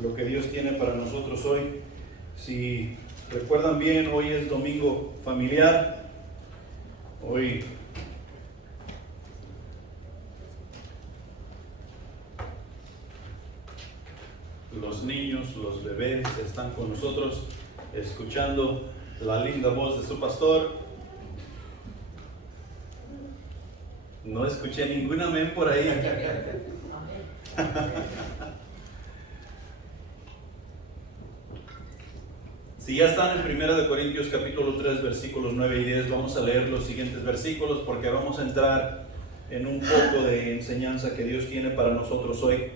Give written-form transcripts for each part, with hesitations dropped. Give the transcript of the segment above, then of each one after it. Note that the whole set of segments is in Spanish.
Lo que Dios tiene para nosotros hoy. Si recuerdan bien, hoy es domingo familiar. Hoy los niños, los bebés están con nosotros escuchando la linda voz de su pastor. No escuché ningún amén por ahí. Si ya están en 1 Corintios capítulo 3 versículos 9 y 10, vamos a leer los siguientes versículos porque vamos a entrar en un poco de enseñanza que Dios tiene para nosotros hoy.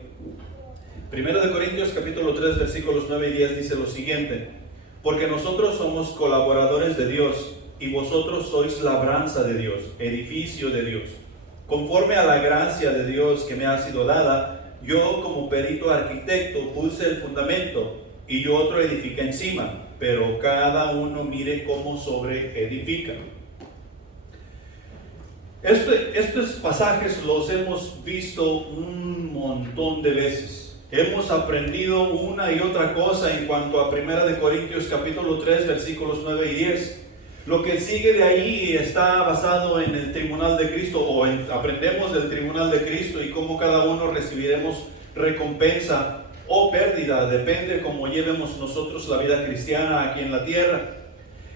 1 Corintios capítulo 3 versículos 9 y 10 dice lo siguiente: porque nosotros somos colaboradores de Dios y vosotros sois labranza de Dios, edificio de Dios. Conforme a la gracia de Dios que me ha sido dada, yo como perito arquitecto puse el fundamento y yo otro edifiqué encima, pero cada uno mire cómo sobreedifica. Estos pasajes los hemos visto un montón de veces. Hemos aprendido una y otra cosa en cuanto a 1 Corintios capítulo 3 versículos 9 y 10. Lo que sigue de ahí está basado en el tribunal de Cristo, aprendemos del tribunal de Cristo y cómo cada uno recibiremos recompensa o pérdida, depende cómo llevemos nosotros la vida cristiana aquí en la tierra.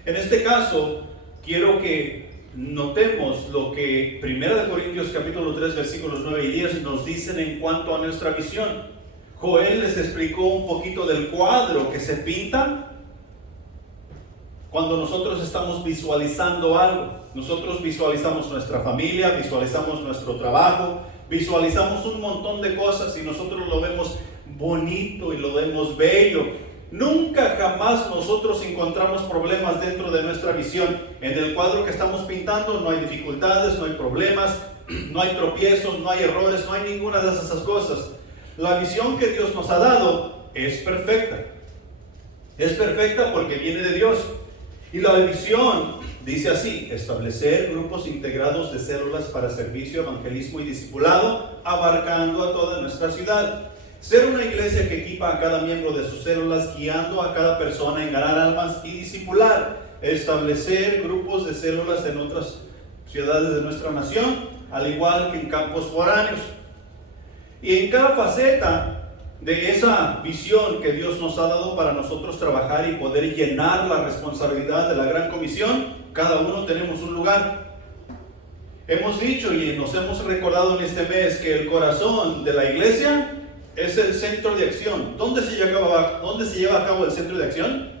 En este caso, quiero que notemos lo que 1 Corintios capítulo 3 versículos 9 y 10 nos dicen en cuanto a nuestra visión. Joel les explicó un poquito del cuadro que se pinta cuando nosotros estamos visualizando algo. Nosotros visualizamos nuestra familia, visualizamos nuestro trabajo, visualizamos un montón de cosas y nosotros lo vemos bonito y lo vemos bello. Nunca jamás nosotros encontramos problemas dentro de nuestra visión. En el cuadro que estamos pintando no hay dificultades, no hay problemas, no hay tropiezos, no hay errores, no hay ninguna de esas cosas. La visión que Dios nos ha dado es perfecta. Es perfecta porque viene de Dios. Y la visión dice así: establecer grupos integrados de células para servicio, evangelismo y discipulado, abarcando a toda nuestra ciudad. Ser una iglesia que equipa a cada miembro de sus células, guiando a cada persona en ganar almas y discipular. Establecer grupos de células en otras ciudades de nuestra nación, al igual que en campos foráneos. Y en cada faceta de esa visión que Dios nos ha dado para nosotros trabajar y poder llenar la responsabilidad de la gran comisión, cada uno tenemos un lugar. Hemos dicho y nos hemos recordado en este mes que el corazón de la iglesia es el centro de acción. ¿Dónde se lleva a cabo el centro de acción?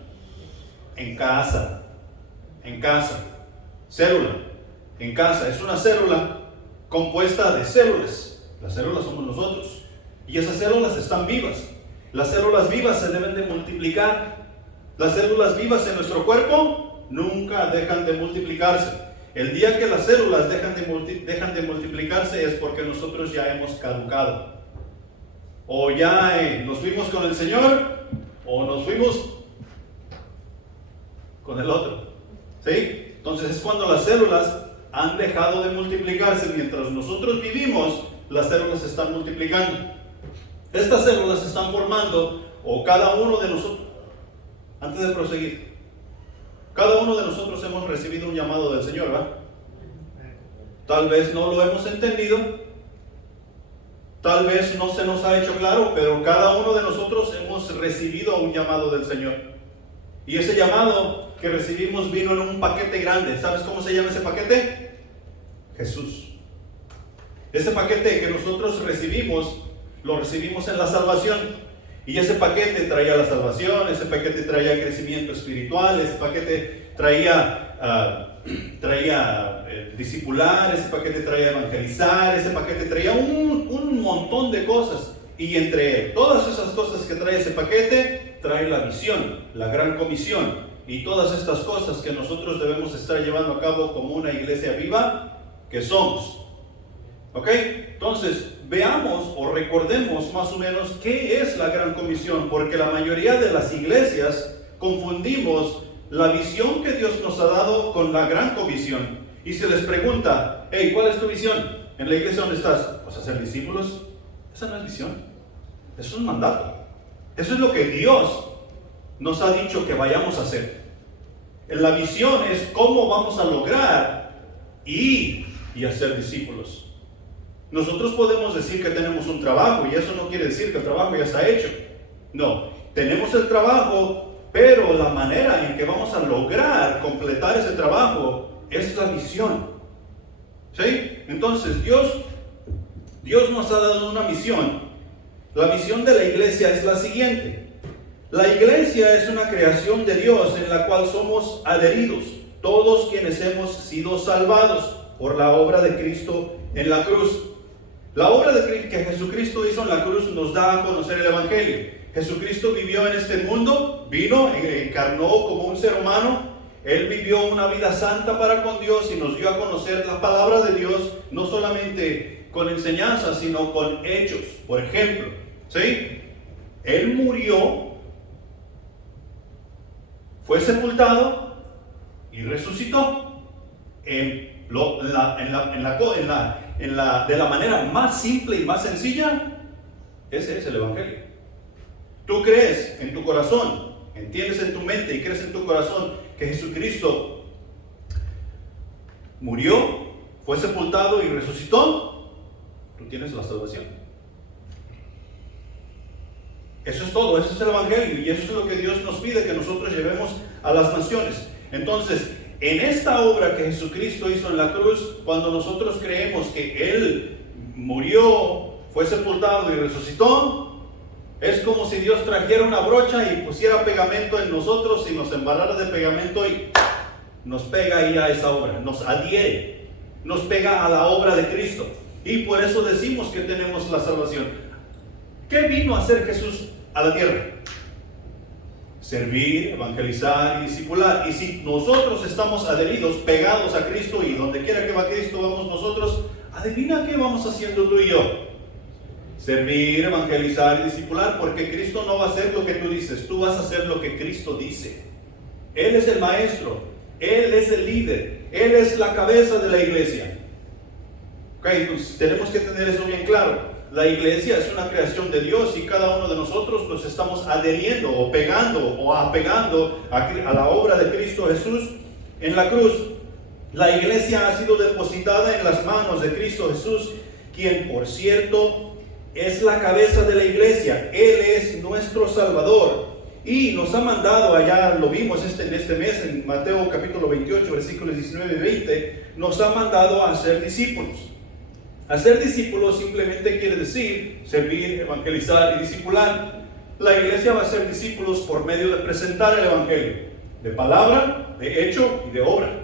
En casa. En casa. Célula. En casa. Es una célula compuesta de células. Las células somos nosotros. Y esas células están vivas. Las células vivas se deben de multiplicar. Las células vivas en nuestro cuerpo nunca dejan de multiplicarse. El día que las células dejan de multiplicarse es porque nosotros ya hemos caducado. O ya nos fuimos con el Señor, o nos fuimos con el otro. ¿Sí? Entonces es cuando las células han dejado de multiplicarse. Mientras nosotros vivimos, las células se están multiplicando. Estas células se están formando, o cada uno de nosotros, antes de proseguir, cada uno de nosotros hemos recibido un llamado del Señor, ¿verdad? Tal vez no lo hemos entendido, tal vez no se nos ha hecho claro, pero cada uno de nosotros hemos recibido un llamado del Señor. Y ese llamado que recibimos vino en un paquete grande. ¿Sabes cómo se llama ese paquete? Jesús. Ese paquete que nosotros recibimos, lo recibimos en la salvación. Y ese paquete traía la salvación, ese paquete traía crecimiento espiritual, ese paquete traía discipular, ese paquete traía evangelizar, ese paquete traía un montón de cosas. Y entre todas esas cosas que trae ese paquete, trae la visión, la gran comisión y todas estas cosas que nosotros debemos estar llevando a cabo como una iglesia viva que somos. ¿Ok? Entonces, veamos o recordemos más o menos qué es la gran comisión, porque la mayoría de las iglesias confundimos la visión que Dios nos ha dado con la gran comisión. Y se les pregunta: hey, ¿cuál es tu visión? En la iglesia donde estás, pues hacer discípulos. Esa no es visión. Eso es un mandato. Eso es lo que Dios nos ha dicho que vayamos a hacer. La visión es cómo vamos a lograr ir y hacer discípulos. Nosotros podemos decir que tenemos un trabajo y eso no quiere decir que el trabajo ya está hecho. No, tenemos el trabajo, pero la manera en que vamos a lograr completar ese trabajo es la visión. ¿Sí? Entonces Dios nos ha dado una misión. La misión de la iglesia es la siguiente. La iglesia es una creación de Dios en la cual somos adheridos, todos quienes hemos sido salvados por la obra de Cristo en la cruz. La obra que Jesucristo hizo en la cruz nos da a conocer el Evangelio. Jesucristo vivió en este mundo, vino, encarnó como un ser humano. Él vivió una vida santa para con Dios y nos dio a conocer la palabra de Dios, no solamente con enseñanza, sino con hechos. Por ejemplo, ¿sí? Él murió, fue sepultado y resucitó de la manera más simple y más sencilla. Ese es el Evangelio. Tú crees en tu corazón, entiendes en tu mente y crees en tu corazón que Jesucristo murió, fue sepultado y resucitó, tú tienes la salvación. Eso es todo, eso es el Evangelio y eso es lo que Dios nos pide que nosotros llevemos a las naciones. Entonces, en esta obra que Jesucristo hizo en la cruz, cuando nosotros creemos que Él murió, fue sepultado y resucitó, es como si Dios trajera una brocha y pusiera pegamento en nosotros y nos embarrara de pegamento y nos pega ahí a esa obra, nos adhiere, nos pega a la obra de Cristo. Y por eso decimos que tenemos la salvación. ¿Qué vino a hacer Jesús a la tierra? Servir, evangelizar y discipular. Y si nosotros estamos adheridos, pegados a Cristo y donde quiera que va Cristo vamos nosotros, adivina qué vamos haciendo tú y yo. Servir, evangelizar y discipular, porque Cristo no va a hacer lo que tú dices, tú vas a hacer lo que Cristo dice. Él es el maestro, Él es el líder, Él es la cabeza de la iglesia. Ok, entonces tenemos que tener eso bien claro. La iglesia es una creación de Dios y cada uno de nosotros nos estamos adheriendo o pegando o apegando a la obra de Cristo Jesús en la cruz. La iglesia ha sido depositada en las manos de Cristo Jesús, quien por cierto es la cabeza de la iglesia. Él es nuestro Salvador y nos ha mandado, allá lo vimos en este mes en Mateo capítulo 28 versículos 19 y 20, nos ha mandado a ser discípulos. Hacer discípulos simplemente quiere decir servir, evangelizar y discipular. La iglesia va a ser discípulos por medio de presentar el Evangelio, de palabra, de hecho y de obra.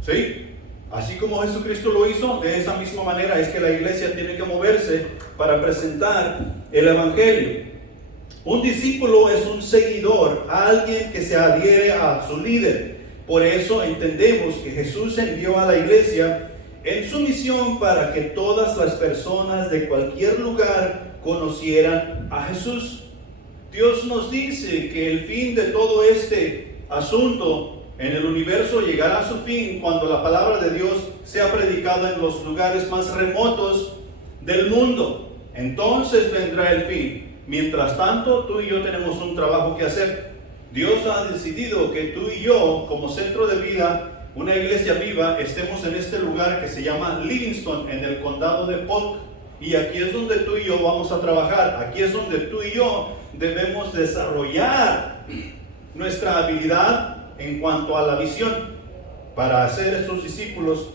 ¿Sí? Así como Jesucristo lo hizo, de esa misma manera es que la iglesia tiene que moverse para presentar el Evangelio. Un discípulo es un seguidor, alguien que se adhiere a su líder. Por eso entendemos que Jesús envió a la iglesia en su misión para que todas las personas de cualquier lugar conocieran a Jesús. Dios nos dice que el fin de todo este asunto en el universo llegará a su fin cuando la palabra de Dios sea predicada en los lugares más remotos del mundo. Entonces vendrá el fin. Mientras tanto, tú y yo tenemos un trabajo que hacer. Dios ha decidido que tú y yo, como centro de vida, una iglesia viva, estemos en este lugar que se llama Livingston, en el condado de Polk. Y aquí es donde tú y yo vamos a trabajar. Aquí es donde tú y yo debemos desarrollar nuestra habilidad en cuanto a la visión para hacer estos discípulos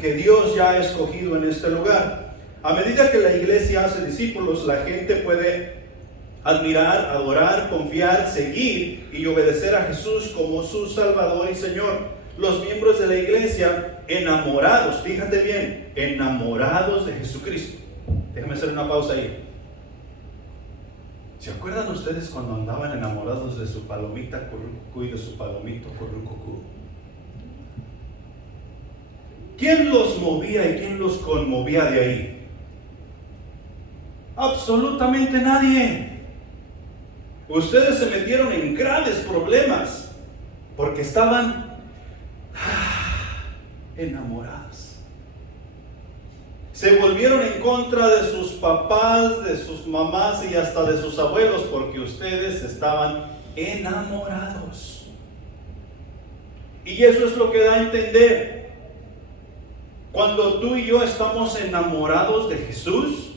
que Dios ya ha escogido en este lugar. A medida que la iglesia hace discípulos, la gente puede admirar, adorar, confiar, seguir y obedecer a Jesús como su Salvador y Señor. Los miembros de la iglesia enamorados, fíjate bien, enamorados de Jesucristo. Déjame hacer una pausa ahí. ¿Se acuerdan ustedes cuando andaban enamorados de su palomita currucucú y de su palomito currucucú? ¿Quién los movía y quién los conmovía de ahí? Absolutamente nadie. Ustedes se metieron en graves problemas porque estaban enamorados. Se volvieron en contra de sus papás, de sus mamás y hasta de sus abuelos porque ustedes estaban enamorados. Y eso es lo que da a entender. Cuando tú y yo estamos enamorados de Jesús,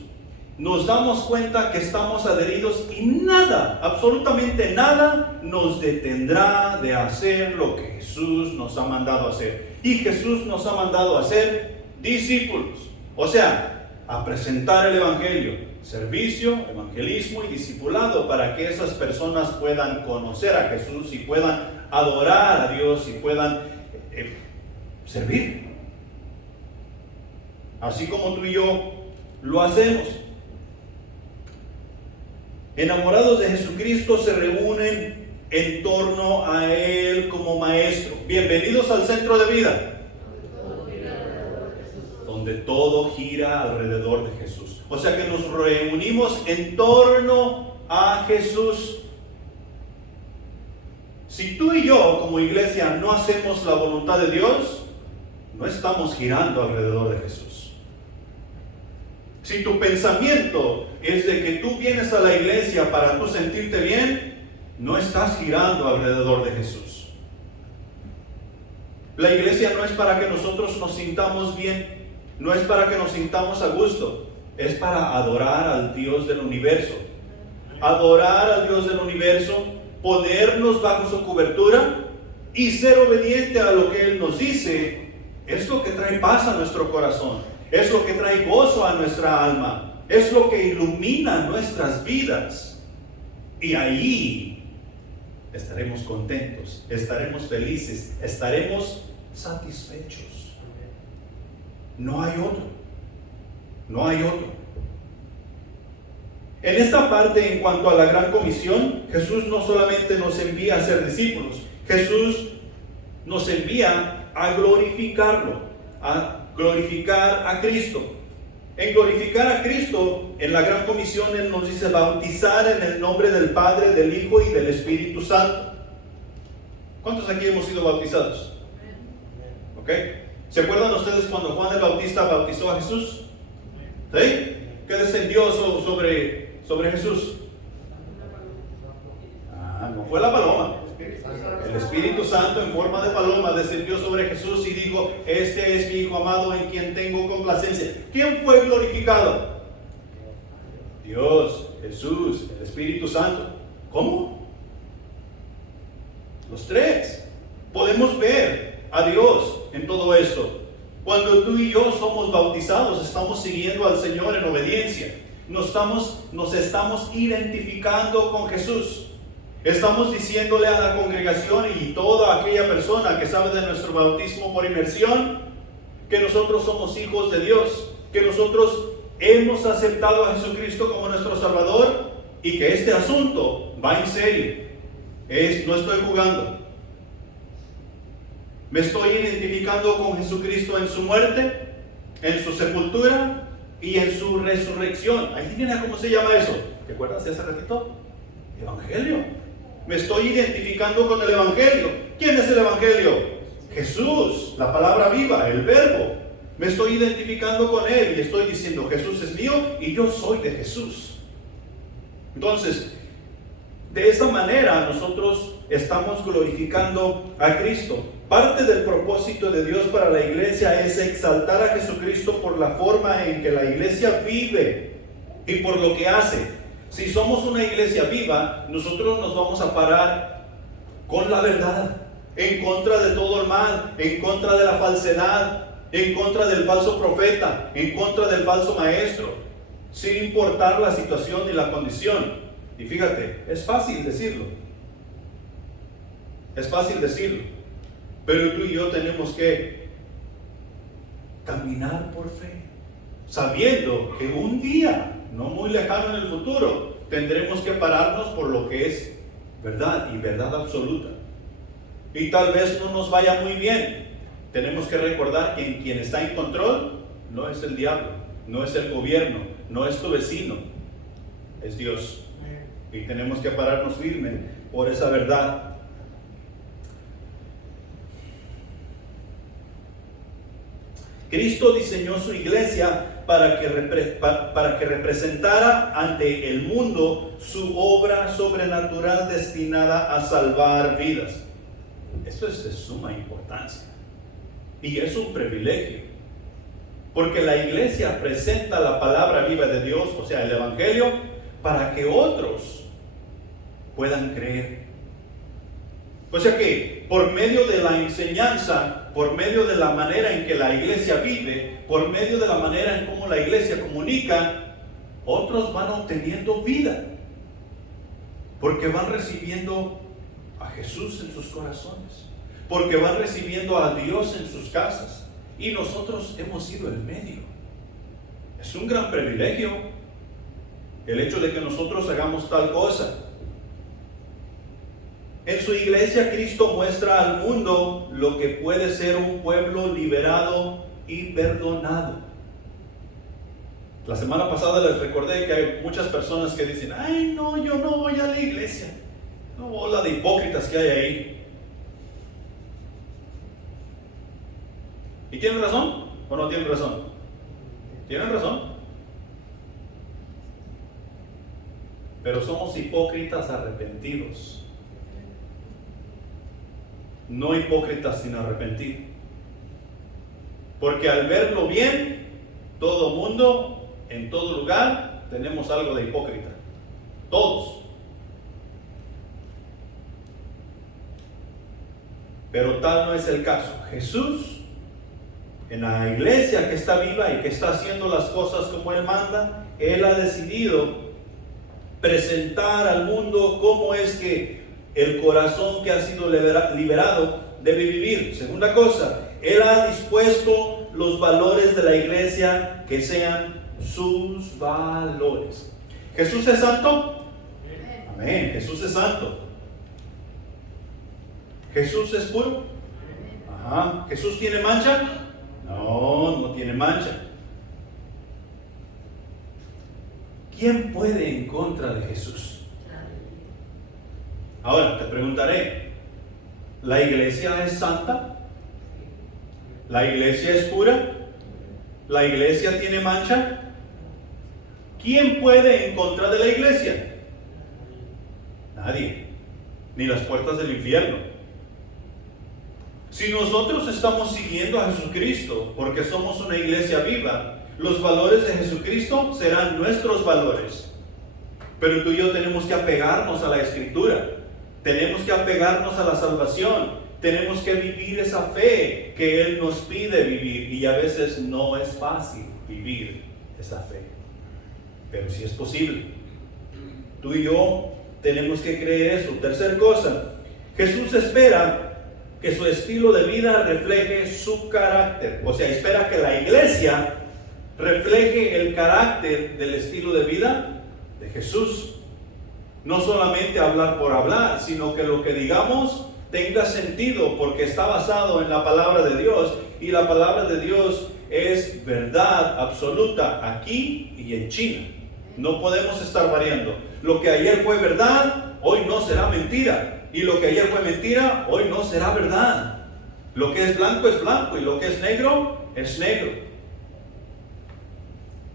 nos damos cuenta que estamos adheridos y nada, absolutamente nada, nos detendrá de hacer lo que Jesús nos ha mandado a hacer. Y Jesús nos ha mandado a ser discípulos. O sea, a presentar el Evangelio, servicio, evangelismo y discipulado para que esas personas puedan conocer a Jesús y puedan adorar a Dios y puedan servir. Así como tú y yo lo hacemos. Enamorados de Jesucristo se reúnen en torno a Él como Maestro. Bienvenidos al Centro de Vida, donde todo gira alrededor de Jesús. O sea que nos reunimos en torno a Jesús. Si tú y yo como iglesia no hacemos la voluntad de Dios, no estamos girando alrededor de Jesús. Si tu pensamiento es de que tú vienes a la iglesia para tú sentirte bien, no estás girando alrededor de Jesús. La iglesia no es para que nosotros nos sintamos bien, no es para que nos sintamos a gusto, es para adorar al Dios del universo. Adorar al Dios del universo, ponernos bajo su cobertura y ser obediente a lo que Él nos dice, es lo que trae paz a nuestro corazón. Es lo que trae gozo a nuestra alma. Es lo que ilumina nuestras vidas. Y ahí estaremos contentos, estaremos felices, estaremos satisfechos. No hay otro. No hay otro. En esta parte, en cuanto a la gran comisión, Jesús no solamente nos envía a ser discípulos, Jesús nos envía a glorificarlo, a glorificar a Cristo. En glorificar a Cristo, en la gran comisión Él nos dice bautizar en el nombre del Padre, del Hijo y del Espíritu Santo. ¿Cuántos aquí hemos sido bautizados? ¿Ok? ¿Se acuerdan ustedes cuando Juan el Bautista bautizó a Jesús? ¿Sí? ¿Qué descendió sobre Jesús? No fue la paloma. El Espíritu Santo en forma de paloma descendió sobre Jesús y dijo: este es mi Hijo amado en quien tengo complacencia. ¿Quién fue glorificado? Dios, Jesús, el Espíritu Santo. ¿Cómo? Los tres. Podemos ver a Dios en todo esto. Cuando tú y yo somos bautizados, estamos siguiendo al Señor en obediencia. Nos estamos identificando con Jesús. Estamos diciéndole a la congregación y toda aquella persona que sabe de nuestro bautismo por inmersión que nosotros somos hijos de Dios, que nosotros hemos aceptado a Jesucristo como nuestro Salvador y que este asunto va en serio. No estoy jugando. Me estoy identificando con Jesucristo en su muerte, en su sepultura y en su resurrección. Ahí viene cómo se llama eso. ¿Te acuerdas de hace ratito? Evangelio. Me estoy identificando con el Evangelio. ¿Quién es el Evangelio? Jesús, la palabra viva, el verbo. Me estoy identificando con Él y estoy diciendo: Jesús es mío y yo soy de Jesús. Entonces, de esta manera nosotros estamos glorificando a Cristo. Parte del propósito de Dios para la iglesia es exaltar a Jesucristo por la forma en que la iglesia vive y por lo que hace. Si somos una iglesia viva, nosotros nos vamos a parar con la verdad, en contra de todo el mal, en contra de la falsedad, en contra del falso profeta, en contra del falso maestro, sin importar la situación ni la condición. Y fíjate, es fácil decirlo. Es fácil decirlo. Pero tú y yo tenemos que caminar por fe, sabiendo que un día, no muy lejano en el futuro, tendremos que pararnos por lo que es verdad y verdad absoluta. Y tal vez no nos vaya muy bien. Tenemos que recordar que quien está en control no es el diablo, no es el gobierno, no es tu vecino, es Dios. Y tenemos que pararnos firmes por esa verdad. Cristo diseñó su iglesia para que representara ante el mundo su obra sobrenatural destinada a salvar vidas. Esto es de suma importancia y es un privilegio, porque la iglesia presenta la palabra viva de Dios, o sea, el evangelio, para que otros puedan creer. O sea que por medio de la enseñanza, por medio de la manera en que la iglesia vive, por medio de la manera en cómo la iglesia comunica, otros van obteniendo vida, porque van recibiendo a Jesús en sus corazones, porque van recibiendo a Dios en sus casas, y nosotros hemos sido el medio. Es un gran privilegio el hecho de que nosotros hagamos tal cosa. En su iglesia, Cristo muestra al mundo lo que puede ser un pueblo liberado y perdonado. La semana pasada les recordé que hay muchas personas que dicen: ay, no, yo no voy a la iglesia. No, bola de hipócritas que hay ahí. ¿Y tienen razón o no tienen razón? ¿Tienen razón? Pero somos hipócritas arrepentidos. No hipócritas sin arrepentir. Porque al verlo bien, todo mundo, en todo lugar, tenemos algo de hipócrita. Todos. Pero tal no es el caso. Jesús, en la iglesia que está viva y que está haciendo las cosas como Él manda, Él ha decidido presentar al mundo cómo es que el corazón que ha sido liberado debe vivir. Segunda cosa, Él ha dispuesto los valores de la iglesia que sean sus valores. ¿Jesús es santo? Amén. Jesús es santo. ¿Jesús es puro? Ajá. ¿Jesús tiene mancha? No, no tiene mancha. ¿Quién puede en contra de Jesús? Ahora te preguntaré, ¿la iglesia es santa? ¿La iglesia es pura? ¿La iglesia tiene mancha? ¿Quién puede en contra de la iglesia? Nadie, ni las puertas del infierno. Si nosotros estamos siguiendo a Jesucristo porque somos una iglesia viva, los valores de Jesucristo serán nuestros valores. Pero tú y yo tenemos que apegarnos a la Escritura. Tenemos que apegarnos a la salvación. Tenemos que vivir esa fe que Él nos pide vivir. Y a veces no es fácil vivir esa fe. Pero sí es posible. Tú y yo tenemos que creer eso. Tercer cosa, Jesús espera que su estilo de vida refleje su carácter. O sea, espera que la iglesia refleje el carácter del estilo de vida de Jesús. No solamente hablar por hablar, sino que lo que digamos tenga sentido, porque está basado en la palabra de Dios, y la palabra de Dios es verdad absoluta aquí y en China. No podemos estar variando. Lo que ayer fue verdad, hoy no será mentira, y lo que ayer fue mentira, hoy no será verdad. Lo que es blanco es blanco, y lo que es negro es negro.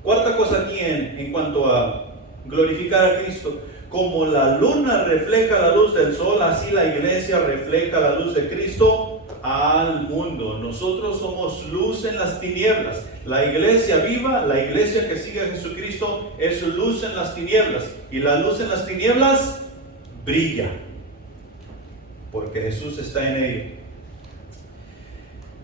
Cuarta cosa aquí en cuanto a glorificar a Cristo: como la luna refleja la luz del sol, así la iglesia refleja la luz de Cristo al mundo. Nosotros somos luz en las tinieblas. La iglesia viva, la iglesia que sigue a Jesucristo, es luz en las tinieblas. Y la luz en las tinieblas brilla, porque Jesús está en ella.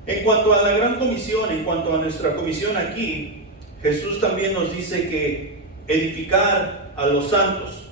En cuanto a la gran comisión, en cuanto a nuestra comisión aquí, Jesús también nos dice que edificar a los santos.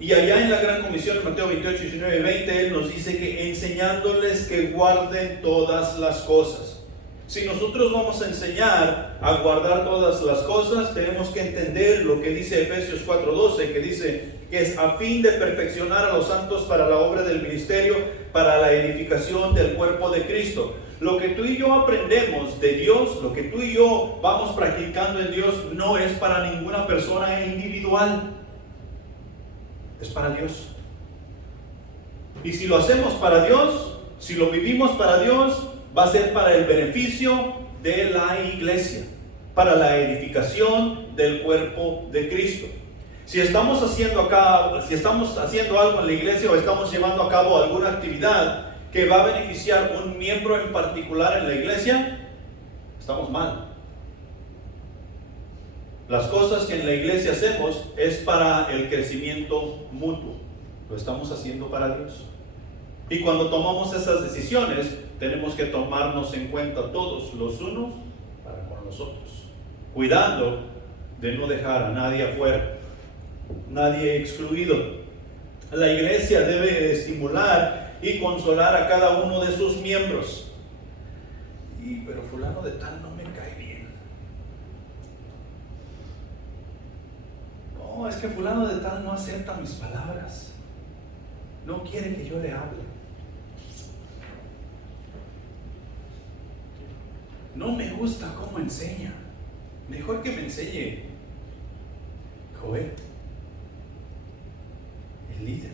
Y allá en la gran comisión, en Mateo 28, 19 y 20, Él nos dice que enseñándoles que guarden todas las cosas. Si nosotros vamos a enseñar a guardar todas las cosas, tenemos que entender lo que dice Efesios 4:12, que dice que es a fin de perfeccionar a los santos para la obra del ministerio, para la edificación del cuerpo de Cristo. Lo que tú y yo aprendemos de Dios, lo que tú y yo vamos practicando en Dios, no es para ninguna persona individual. Es para Dios. Y si lo hacemos para Dios, si lo vivimos para Dios, va a ser para el beneficio de la iglesia, para la edificación del cuerpo de Cristo. Si estamos haciendo algo en la iglesia o estamos llevando a cabo alguna actividad que va a beneficiar a un miembro en particular en la iglesia, estamos mal. Las cosas que en la iglesia hacemos es para el crecimiento mutuo. Lo estamos haciendo para Dios. Y cuando tomamos esas decisiones, tenemos que tomarnos en cuenta todos, los unos para con los otros, cuidando de no dejar a nadie afuera, nadie excluido. La iglesia debe estimular y consolar a cada uno de sus miembros. Pero fulano de tal no me cae bien. No, es que fulano de tal no acepta mis palabras. No quiere que yo le hable. No me gusta cómo enseña. Mejor que me enseñe Joel, el líder.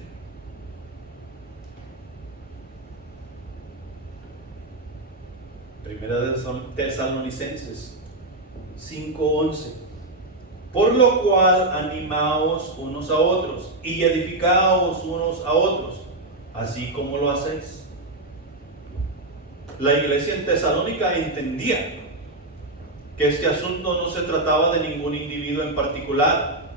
Primera de Tesalonicenses 5:11. Por lo cual animaos unos a otros y edificaos unos a otros, así como lo hacéis. La iglesia en Tesalónica entendía que este asunto no se trataba de ningún individuo en particular.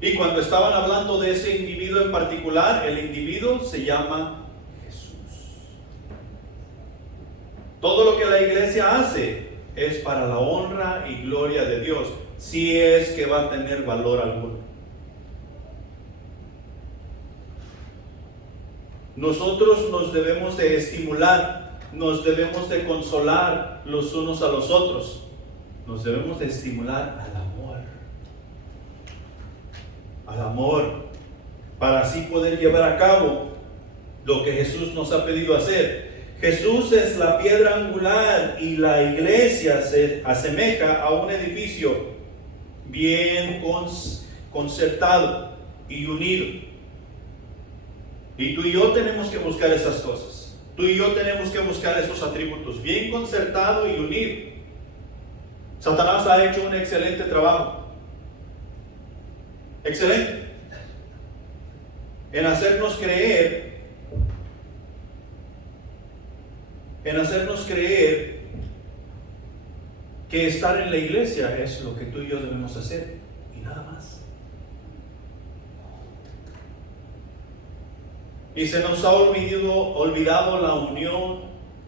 Y cuando estaban hablando de ese individuo en particular, el individuo se llama Jesús. Todo lo que la iglesia hace es para la honra y gloria de Dios, si es que va a tener valor alguno. Nosotros nos debemos de estimular, nos debemos de consolar los unos a los otros, nos debemos de estimular al amor, para así poder llevar a cabo lo que Jesús nos ha pedido hacer. Jesús es la piedra angular y la iglesia se asemeja a un edificio bien concertado y unido. Y tú y yo tenemos que buscar esas cosas. Tú y yo tenemos que buscar esos atributos, bien concertado y unido. Satanás ha hecho un excelente trabajo. Excelente. En hacernos creer que estar en la iglesia es lo que tú y yo debemos hacer y nada más. Y se nos ha olvidado la unión,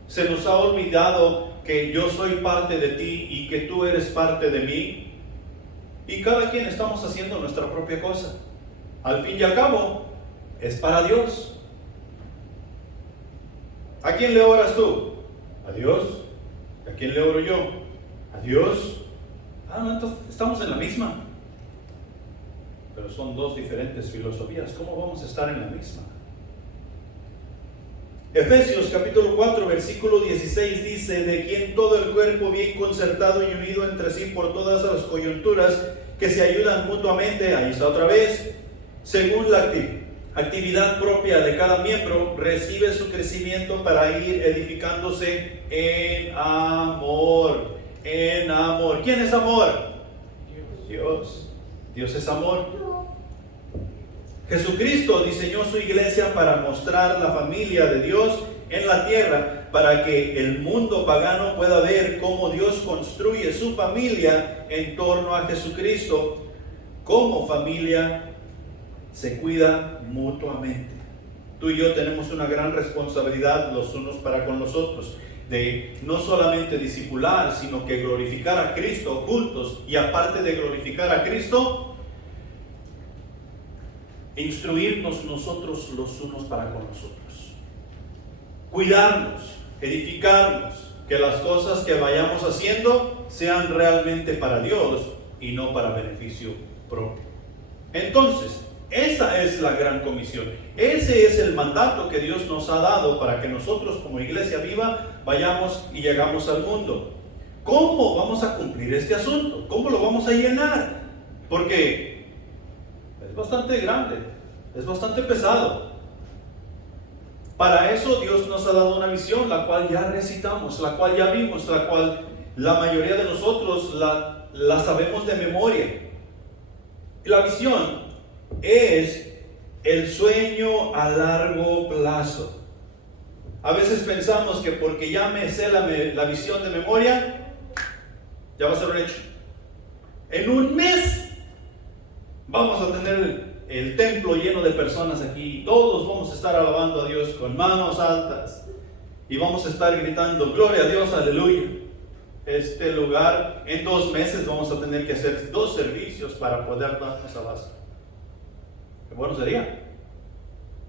se nos ha olvidado que yo soy parte de ti y que tú eres parte de mí. Y cada quien estamos haciendo nuestra propia cosa. Al fin y al cabo, es para Dios. ¿A quién le oras tú? ¿A Dios? ¿A quién le oro yo? ¿A Dios? No, entonces estamos en la misma. Pero son dos diferentes filosofías. ¿Cómo vamos a estar en la misma? Efesios capítulo 4 versículo 16 dice: de quien todo el cuerpo bien concertado y unido entre sí por todas las coyunturas que se ayudan mutuamente, ahí está otra vez, según la actividad propia de cada miembro, recibe su crecimiento para ir edificándose en amor. En amor. ¿Quién es amor? Dios. Dios es amor. Jesucristo diseñó su iglesia para mostrar la familia de Dios en la tierra, para que el mundo pagano pueda ver cómo Dios construye su familia en torno a Jesucristo. Como familia se cuida mutuamente. Tú y yo tenemos una gran responsabilidad los unos para con los otros, de no solamente discipular, sino que glorificar a Cristo juntos, y aparte de glorificar a Cristo, instruirnos nosotros los unos para con los otros, cuidarnos, edificarnos, que las cosas que vayamos haciendo sean realmente para Dios y no para beneficio propio. Entonces, esa es la gran comisión, ese es el mandato que Dios nos ha dado para que nosotros como iglesia viva vayamos y llegamos al mundo. ¿Cómo vamos a cumplir este asunto? ¿Cómo lo vamos a llenar? Porque es bastante grande, es bastante pesado. Para eso Dios nos ha dado una visión, la cual ya recitamos, la cual ya vimos, la cual la mayoría de nosotros la sabemos de memoria. La visión es el sueño a largo plazo. A veces pensamos que porque ya me sé la visión de memoria, ya va a ser un hecho. En un mes vamos a tener el templo lleno de personas aquí. Todos vamos a estar alabando a Dios con manos altas. Y vamos a estar gritando, gloria a Dios, aleluya. Este lugar, en 2 meses vamos a tener que hacer 2 servicios para poder darnos abasto. Qué bueno sería.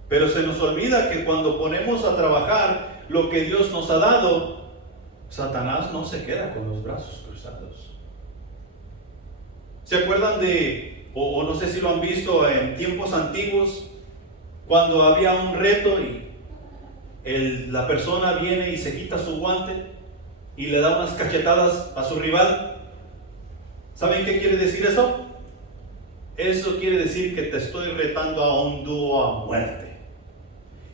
Pero se nos olvida que cuando ponemos a trabajar lo que Dios nos ha dado, Satanás no se queda con los brazos cruzados. ¿Se acuerdan o no sé si lo han visto en tiempos antiguos, cuando había un reto y la persona viene y se quita su guante y le da unas cachetadas a su rival? ¿Saben qué quiere decir eso? Eso quiere decir que te estoy retando a un dúo a muerte.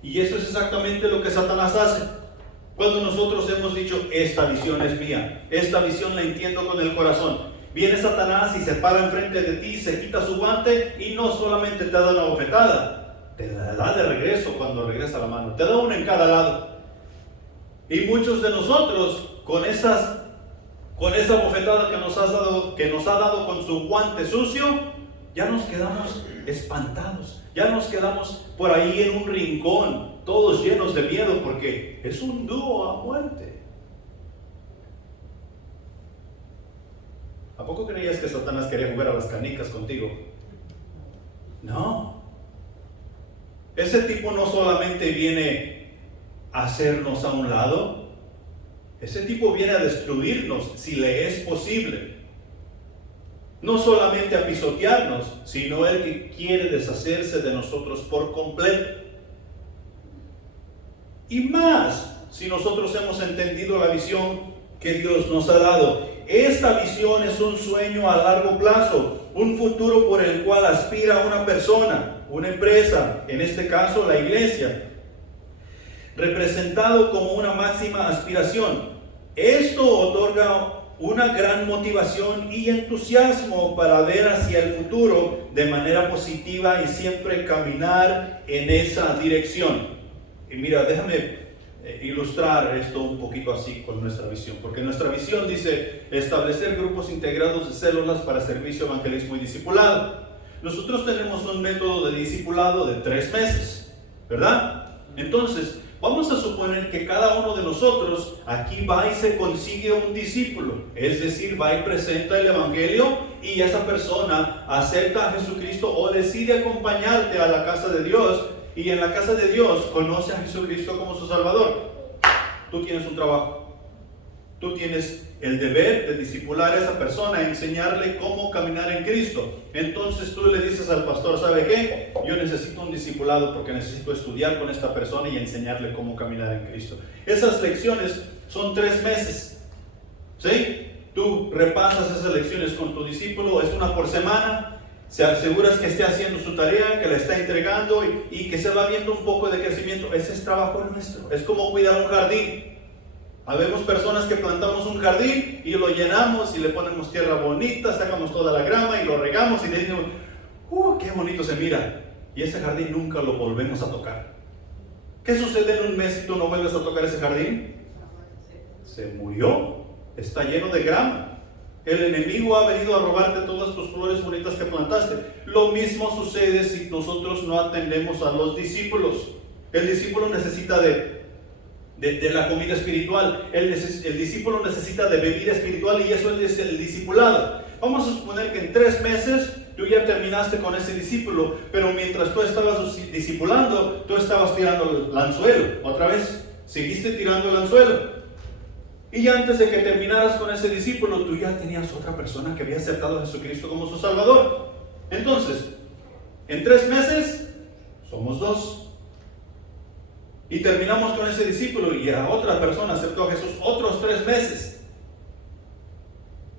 Y eso es exactamente lo que Satanás hace. Cuando nosotros hemos dicho, esta visión es mía, esta visión la entiendo con el corazón, viene Satanás y se para enfrente de ti, se quita su guante y no solamente te da una bofetada, te la da de regreso cuando regresa la mano, te da una en cada lado. Y muchos de nosotros, con esa bofetada que nos ha dado con su guante sucio, ya nos quedamos espantados, ya nos quedamos por ahí en un rincón, todos llenos de miedo, porque es un dúo a muerte. ¿A poco creías que Satanás quería jugar a las canicas contigo? No. Ese tipo no solamente viene a hacernos a un lado, ese tipo viene a destruirnos si le es posible. No solamente a pisotearnos, sino el que quiere deshacerse de nosotros por completo. Y más, si nosotros hemos entendido la visión que Dios nos ha dado. Esta visión es un sueño a largo plazo, un futuro por el cual aspira una persona, una empresa, en este caso la iglesia, representado como una máxima aspiración. Esto otorga una gran motivación y entusiasmo para ver hacia el futuro de manera positiva y siempre caminar en esa dirección. Y mira, déjame ilustrar esto un poquito así con nuestra visión, porque nuestra visión dice establecer grupos integrados de células para servicio, evangelismo y discipulado. Nosotros tenemos un método de discipulado de 3 meses, ¿verdad? Entonces, vamos a suponer que cada uno de nosotros aquí va y se consigue un discípulo, es decir, va y presenta el evangelio y esa persona acepta a Jesucristo o decide acompañarte a la casa de Dios y en la casa de Dios conoce a Jesucristo como su Salvador. Tú tienes un trabajo, tú tienes el deber de discipular a esa persona, enseñarle cómo caminar en Cristo. Entonces tú le dices al pastor, ¿sabe qué? Yo necesito un discipulado porque necesito estudiar con esta persona y enseñarle cómo caminar en Cristo. Esas lecciones son 3 meses, ¿sí? Tú repasas esas lecciones con tu discípulo, es una por semana. Se aseguras que esté haciendo su tarea, que la está entregando y que se va viendo un poco de crecimiento. Ese es trabajo nuestro, es como cuidar un jardín. Habemos personas que plantamos un jardín y lo llenamos y le ponemos tierra bonita, sacamos toda la grama y lo regamos y le decimos, qué bonito se mira. Y ese jardín nunca lo volvemos a tocar. ¿Qué sucede en un mes si tú no vuelves a tocar ese jardín? Se murió, está lleno de grama. El enemigo ha venido a robarte todas tus flores bonitas que plantaste. Lo mismo sucede si nosotros no atendemos a los discípulos. El discípulo necesita de la comida espiritual. El discípulo necesita de bebida espiritual y eso es el discipulado. Vamos a suponer que en 3 meses tú ya terminaste con ese discípulo, pero mientras tú estabas discipulando, tú estabas tirando el anzuelo. Otra vez, seguiste tirando el anzuelo. Y antes de que terminaras con ese discípulo, tú ya tenías otra persona que había aceptado a Jesucristo como su Salvador. Entonces, en 3 meses, somos 2. Y terminamos con ese discípulo y a otra persona aceptó a Jesús otros 3 meses.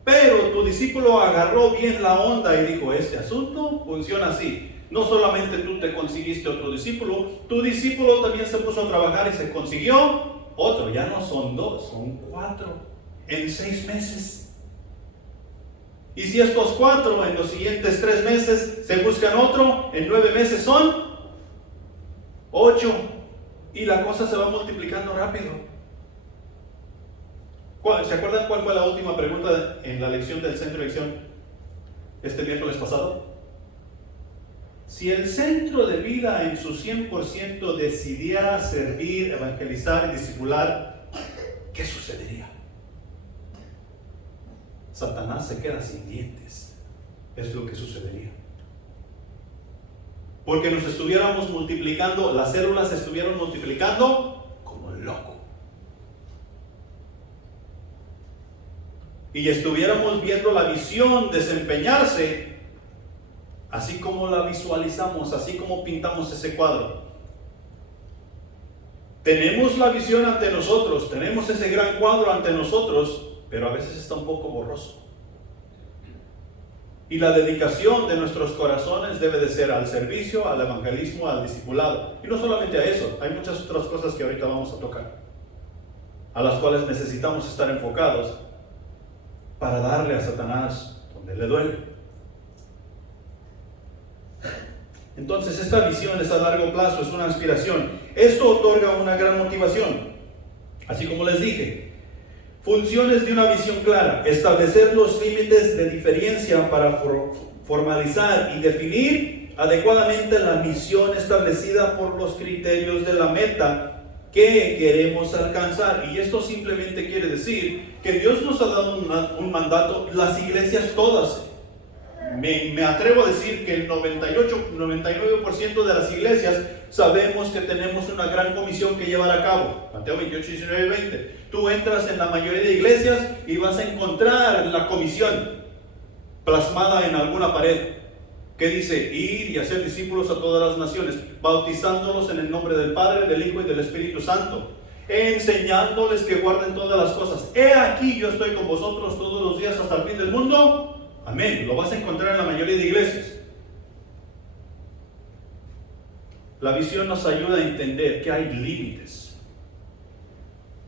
Pero tu discípulo agarró bien la onda y dijo, este asunto funciona así. No solamente tú te conseguiste otro discípulo, tu discípulo también se puso a trabajar y se consiguió otro. Ya no son 2, son 4. en 6 meses. Y si estos 4 en los siguientes 3 meses se buscan otro, en 9 meses son 8. Y la cosa se va multiplicando rápido. ¿Se acuerdan cuál fue la última pregunta en la lección del centro de lección este miércoles pasado? Si el centro de vida en su 100% decidiera servir, evangelizar y discipular, ¿qué sucedería? Satanás se queda sin dientes. Es lo que sucedería. Porque nos estuviéramos multiplicando, las células se estuvieran multiplicando como loco. Y estuviéramos viendo la visión desempeñarse así como la visualizamos, así como pintamos ese cuadro. Tenemos la visión ante nosotros, tenemos ese gran cuadro ante nosotros, pero a veces está un poco borroso. Y la dedicación de nuestros corazones debe de ser al servicio, al evangelismo, al discipulado. Y no solamente a eso, hay muchas otras cosas que ahorita vamos a tocar, a las cuales necesitamos estar enfocados para darle a Satanás donde le duele. Entonces esta visión es a largo plazo, es una aspiración. Esto otorga una gran motivación. Así como les dije, funciones de una visión clara: establecer los límites de diferencia para formalizar y definir adecuadamente la misión establecida por los criterios de la meta que queremos alcanzar. Y esto simplemente quiere decir que Dios nos ha dado un mandato, las iglesias todas. Me atrevo a decir que el 99% de las iglesias sabemos que tenemos una gran comisión que llevar a cabo. Mateo 28, 19 y 20. Tú entras en la mayoría de iglesias y vas a encontrar la comisión plasmada en alguna pared que dice: ir y hacer discípulos a todas las naciones, bautizándolos en el nombre del Padre, del Hijo y del Espíritu Santo, enseñándoles que guarden todas las cosas. He aquí, yo estoy con vosotros todos los días hasta el fin del mundo. Amén. Lo vas a encontrar en la mayoría de iglesias. La visión nos ayuda a entender que hay límites.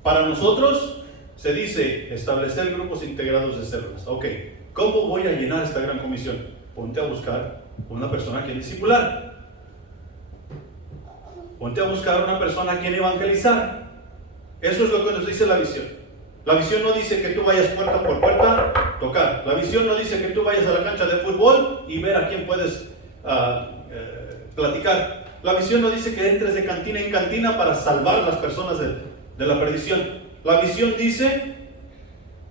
Para nosotros se dice establecer grupos integrados de células. Ok, ¿cómo voy a llenar esta gran comisión? Ponte a buscar una persona a quien discipular. Ponte a buscar una persona a quien evangelizar. Eso es lo que nos dice la visión. La visión no dice que tú vayas puerta por puerta a tocar. La visión no dice que tú vayas a la cancha de fútbol y ver a quién puedes platicar. La visión no dice que entres de cantina en cantina para salvar a las personas de la perdición. La visión dice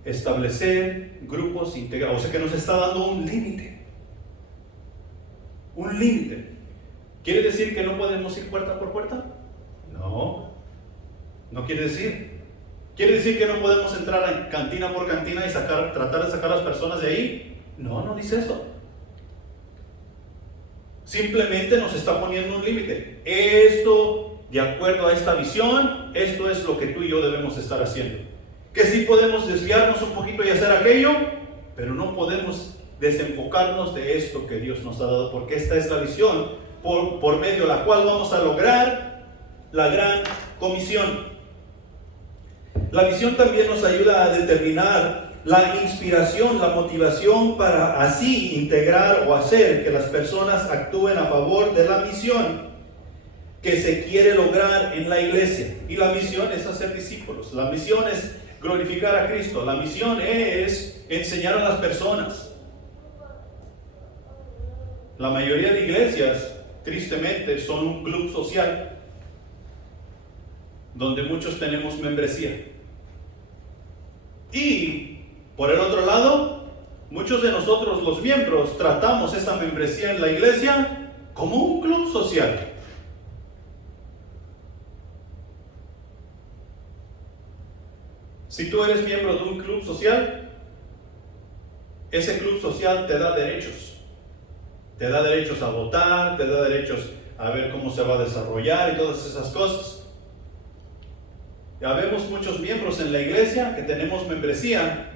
establecer grupos integrados. O sea que nos está dando un límite. Un límite. ¿Quiere decir que no podemos ir puerta por puerta? No. No quiere decir. ¿Quiere decir que no podemos entrar en cantina por cantina y tratar de sacar a las personas de ahí? No, no dice eso. Simplemente nos está poniendo un límite. Esto, de acuerdo a esta visión, esto es lo que tú y yo debemos estar haciendo. Que sí podemos desviarnos un poquito y hacer aquello, pero no podemos desenfocarnos de esto que Dios nos ha dado, porque esta es la visión por medio de la cual vamos a lograr la gran comisión. La visión también nos ayuda a determinar la inspiración, la motivación para así integrar o hacer que las personas actúen a favor de la misión que se quiere lograr en la iglesia. Y la misión es hacer discípulos, la misión es glorificar a Cristo, la misión es enseñar a las personas. La mayoría de iglesias, tristemente, son un club social donde muchos tenemos membresía. Y por el otro lado, muchos de nosotros los miembros tratamos esa membresía en la iglesia como un club social. Si tú eres miembro de un club social, ese club social te da derechos. Te da derechos a votar, te da derechos a ver cómo se va a desarrollar y todas esas cosas. Ya vemos muchos miembros en la iglesia que tenemos membresía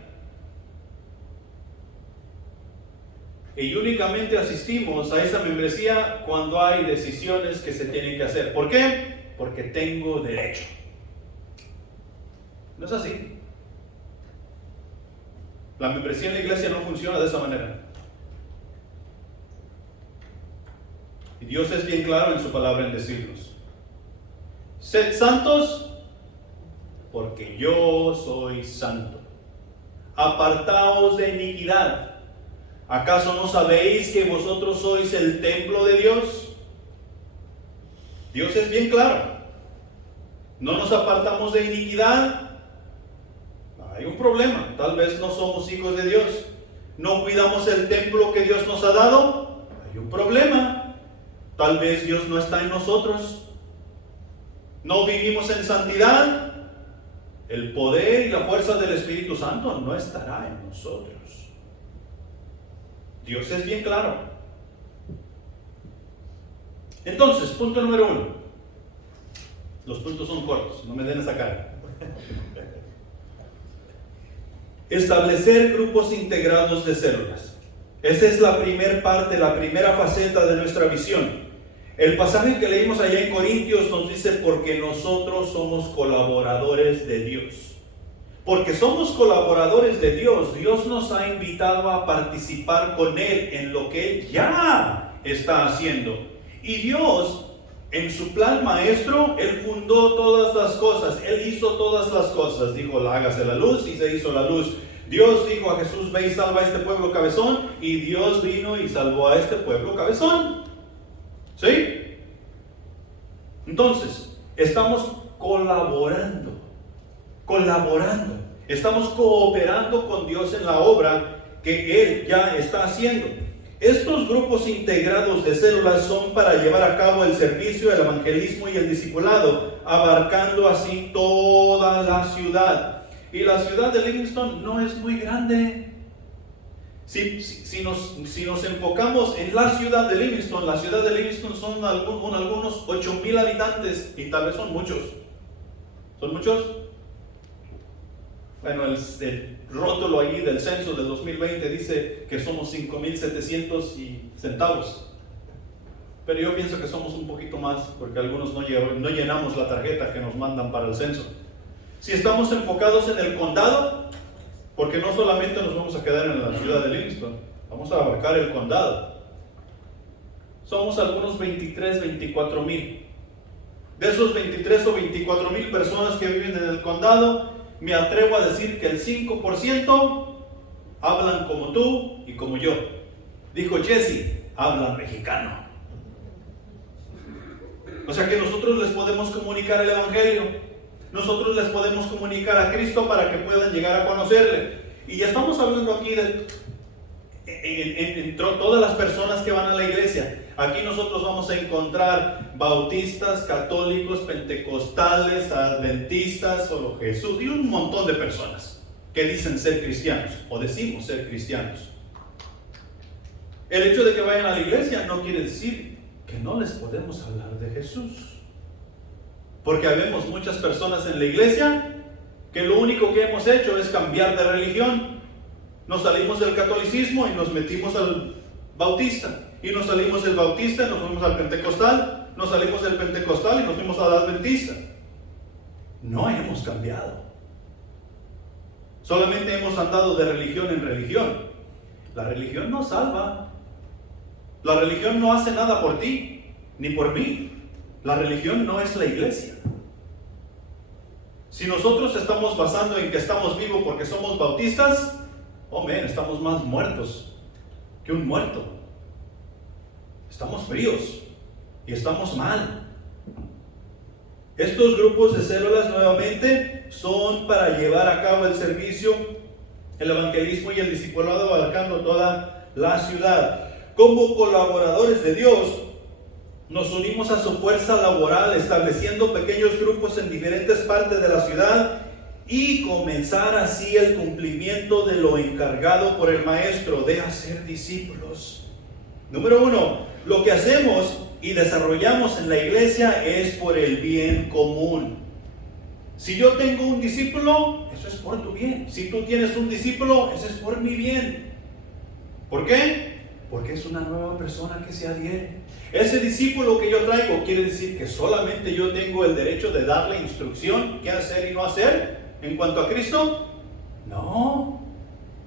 y únicamente asistimos a esa membresía cuando hay decisiones que se tienen que hacer. ¿Por qué? Porque tengo derecho. No es así. La membresía en la iglesia no funciona de esa manera. Y Dios es bien claro en su palabra en decirnos: sed santos, porque yo soy santo. Apartaos de iniquidad. ¿Acaso no sabéis que vosotros sois el templo de Dios? Dios es bien claro. No nos apartamos de iniquidad, hay un problema. Tal vez no somos hijos de Dios. No cuidamos el templo que Dios nos ha dado, hay un problema. Tal vez Dios no está en nosotros. No vivimos en santidad, el poder y la fuerza del Espíritu Santo no estará en nosotros. Dios es bien claro. Entonces, punto número 1. Los puntos son cortos, no me den esa cara. Establecer grupos integrados de células. Esa es la primera parte, la primera faceta de nuestra visión. El pasaje que leímos allá en Corintios nos dice: porque nosotros somos colaboradores de Dios. Porque somos colaboradores de Dios, Dios nos ha invitado a participar con Él en lo que Él ya está haciendo. Y Dios, en su plan maestro, Él fundó todas las cosas, Él hizo todas las cosas. Dijo: hágase la luz, y se hizo la luz. Dios dijo a Jesús: ve y salva a este pueblo cabezón, y Dios vino y salvó a este pueblo cabezón. ¿Sí? Entonces, estamos colaborando, estamos cooperando con Dios en la obra que Él ya está haciendo. Estos grupos integrados de células son para llevar a cabo el servicio, el evangelismo y el discipulado, abarcando así toda la ciudad. Y la ciudad de Livingston no es muy grande. Si nos enfocamos en la ciudad de Livingston son algunos 8,000 habitantes, y tal vez son muchos. ¿Son muchos? Bueno, el rótulo ahí del censo del 2020 dice que somos 5,700 y centavos. Pero yo pienso que somos un poquito más, porque algunos no llenamos la tarjeta que nos mandan para el censo. Si estamos enfocados en el condado, porque no solamente nos vamos a quedar en la ciudad de Livingston, vamos a abarcar el condado. Somos algunos 23, 24 mil. De esos 23 o 24 mil personas que viven en el condado, me atrevo a decir que el 5% hablan como tú y como yo. Dijo Jesse: hablan mexicano. O sea que nosotros les podemos comunicar el evangelio. Nosotros les podemos comunicar a Cristo para que puedan llegar a conocerle. Y ya estamos hablando aquí de todas las personas que van a la iglesia. Aquí nosotros vamos a encontrar bautistas, católicos, pentecostales, adventistas, solo Jesús, y un montón de personas que dicen ser cristianos o decimos ser cristianos. El hecho de que vayan a la iglesia no quiere decir que no les podemos hablar de Jesús. Porque habemos muchas personas en la iglesia que lo único que hemos hecho es cambiar de religión. Nos salimos del catolicismo y nos metimos al bautista. Y nos salimos del bautista y nos fuimos al pentecostal. Nos salimos del pentecostal y nos fuimos al adventista. No hemos cambiado. Solamente hemos andado de religión en religión. La religión no salva. La religión no hace nada por ti, ni por mí. La religión no es la iglesia. Si nosotros estamos basando en que estamos vivos porque somos bautistas, estamos más muertos que un muerto. Estamos fríos y estamos mal. Estos grupos de células nuevamente son para llevar a cabo el servicio, el evangelismo y el discipulado, abarcando toda la ciudad. Como colaboradores de Dios, nos unimos a su fuerza laboral, estableciendo pequeños grupos en diferentes partes de la ciudad y comenzar así el cumplimiento de lo encargado por el maestro de hacer discípulos. Número 1, lo que hacemos y desarrollamos en la iglesia es por el bien común. Si yo tengo un discípulo, eso es por tu bien. Si tú tienes un discípulo, eso es por mi bien. ¿Por qué? Porque es una nueva persona que se adhiere. Ese discípulo que yo traigo, ¿quiere decir que solamente yo tengo el derecho de darle instrucción qué hacer y no hacer en cuanto a Cristo? No.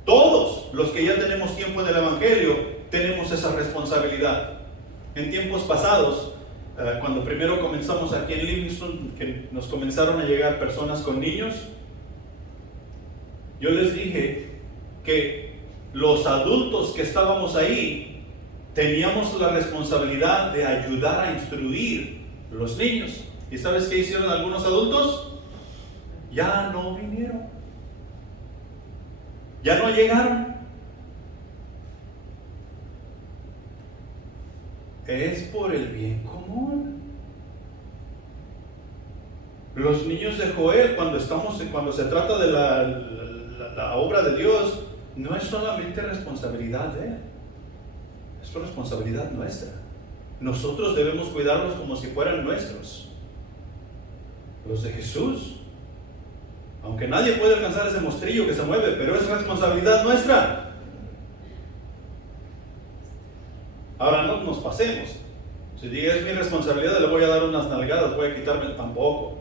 Todo los que ya tenemos tiempo en el Evangelio, tenemos esa responsabilidad. En tiempos pasados, cuando primero comenzamos aquí en Livingston, que nos comenzaron a llegar personas con niños, yo les dije que los adultos que estábamos ahí teníamos la responsabilidad de ayudar a instruir los niños. ¿Y sabes qué hicieron algunos adultos? Ya no vinieron, ya no llegaron. Es por el bien común. Los niños de Joel, cuando se trata de la obra de Dios, no es solamente responsabilidad de Él, es responsabilidad nuestra. Nosotros debemos cuidarlos como si fueran nuestros. Los de Jesús, aunque nadie puede alcanzar ese mostrillo que se mueve, pero es responsabilidad nuestra. Ahora no nos pasemos. Si diga es mi responsabilidad, le voy a dar unas nalgadas, voy a quitarme tampoco.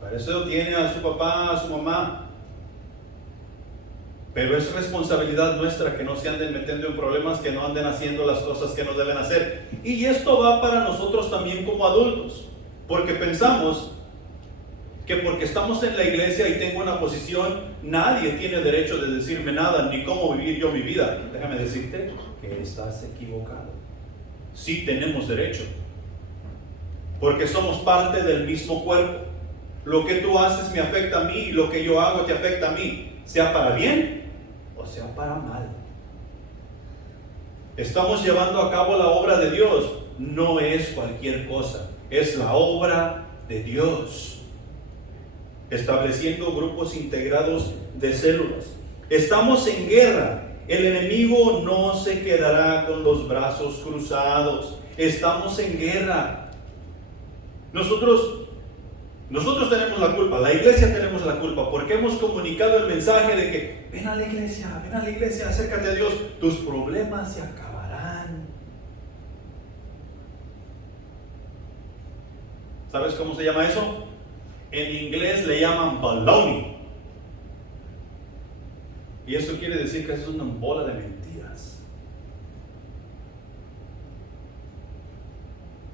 Para eso tiene a su papá, a su mamá. Pero es responsabilidad nuestra que no se anden metiendo en problemas, que no anden haciendo las cosas que no deben hacer. Y esto va para nosotros también como adultos, porque pensamos que porque estamos en la iglesia y tengo una posición, nadie tiene derecho de decirme nada, ni cómo vivir yo mi vida. Déjame decirte que estás equivocado. Sí tenemos derecho, porque somos parte del mismo cuerpo. Lo que tú haces me afecta a mí y lo que yo hago te afecta a mí, sea para bien o sea para mal. Estamos llevando a cabo la obra de Dios, no es cualquier cosa, es la obra de Dios. Estableciendo grupos integrados de células. Estamos en guerra. El enemigo no se quedará con los brazos cruzados. Estamos en guerra. Nosotros tenemos la culpa, la iglesia tenemos la culpa, porque hemos comunicado el mensaje de que ven a la iglesia, acércate a Dios, tus problemas se acabarán. ¿Sabes cómo se llama eso? En inglés le llaman baloney. Y eso quiere decir que es una bola de mentiras.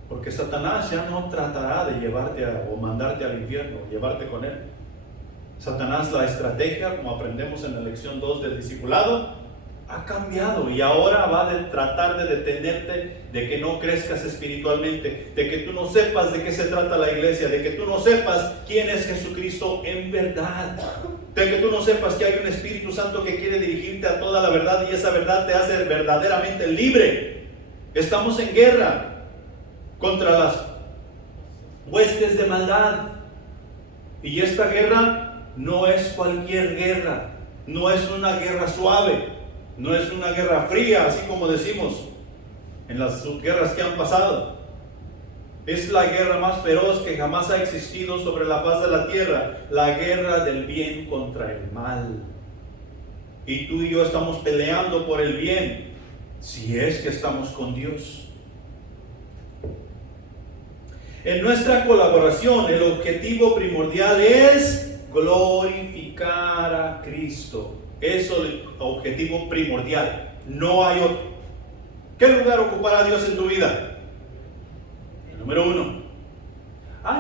Porque Satanás ya no tratará de llevarte o mandarte al infierno, llevarte con él. Satanás, la estrategia, como aprendemos en la lección 2 del discipulado, ha cambiado y ahora va a tratar de detenerte, de que no crezcas espiritualmente, de que tú no sepas de qué se trata la iglesia, de que tú no sepas quién es Jesucristo en verdad, de que tú no sepas que hay un Espíritu Santo que quiere dirigirte a toda la verdad y esa verdad te hace verdaderamente libre. Estamos en guerra contra las huestes de maldad y esta guerra no es cualquier guerra, no es una guerra suave. No es una guerra fría, así como decimos en las guerras que han pasado. Es la guerra más feroz que jamás ha existido sobre la faz de la tierra. La guerra del bien contra el mal. Y tú y yo estamos peleando por el bien, si es que estamos con Dios. En nuestra colaboración, el objetivo primordial es glorificar a Cristo. Eso es el objetivo primordial, no hay otro. ¿Qué lugar ocupará Dios en tu vida? El número 1.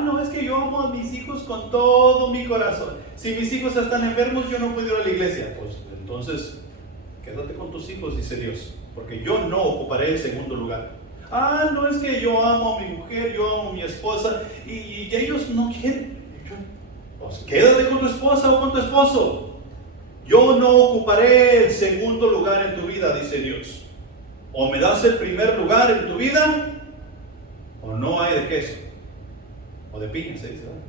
No, es que yo amo a mis hijos con todo mi corazón. Si mis hijos están enfermos, yo no puedo ir a la iglesia. Pues entonces, quédate con tus hijos, dice Dios, porque yo no ocuparé el segundo lugar. No, es que yo amo a mi mujer, yo amo a mi esposa, y ellos no quieren. Pues quédate con tu esposa o con tu esposo. Yo no ocuparé el segundo lugar en tu vida, dice Dios. O me das el primer lugar en tu vida, o no hay de queso, o de piña, se dice, ¿verdad?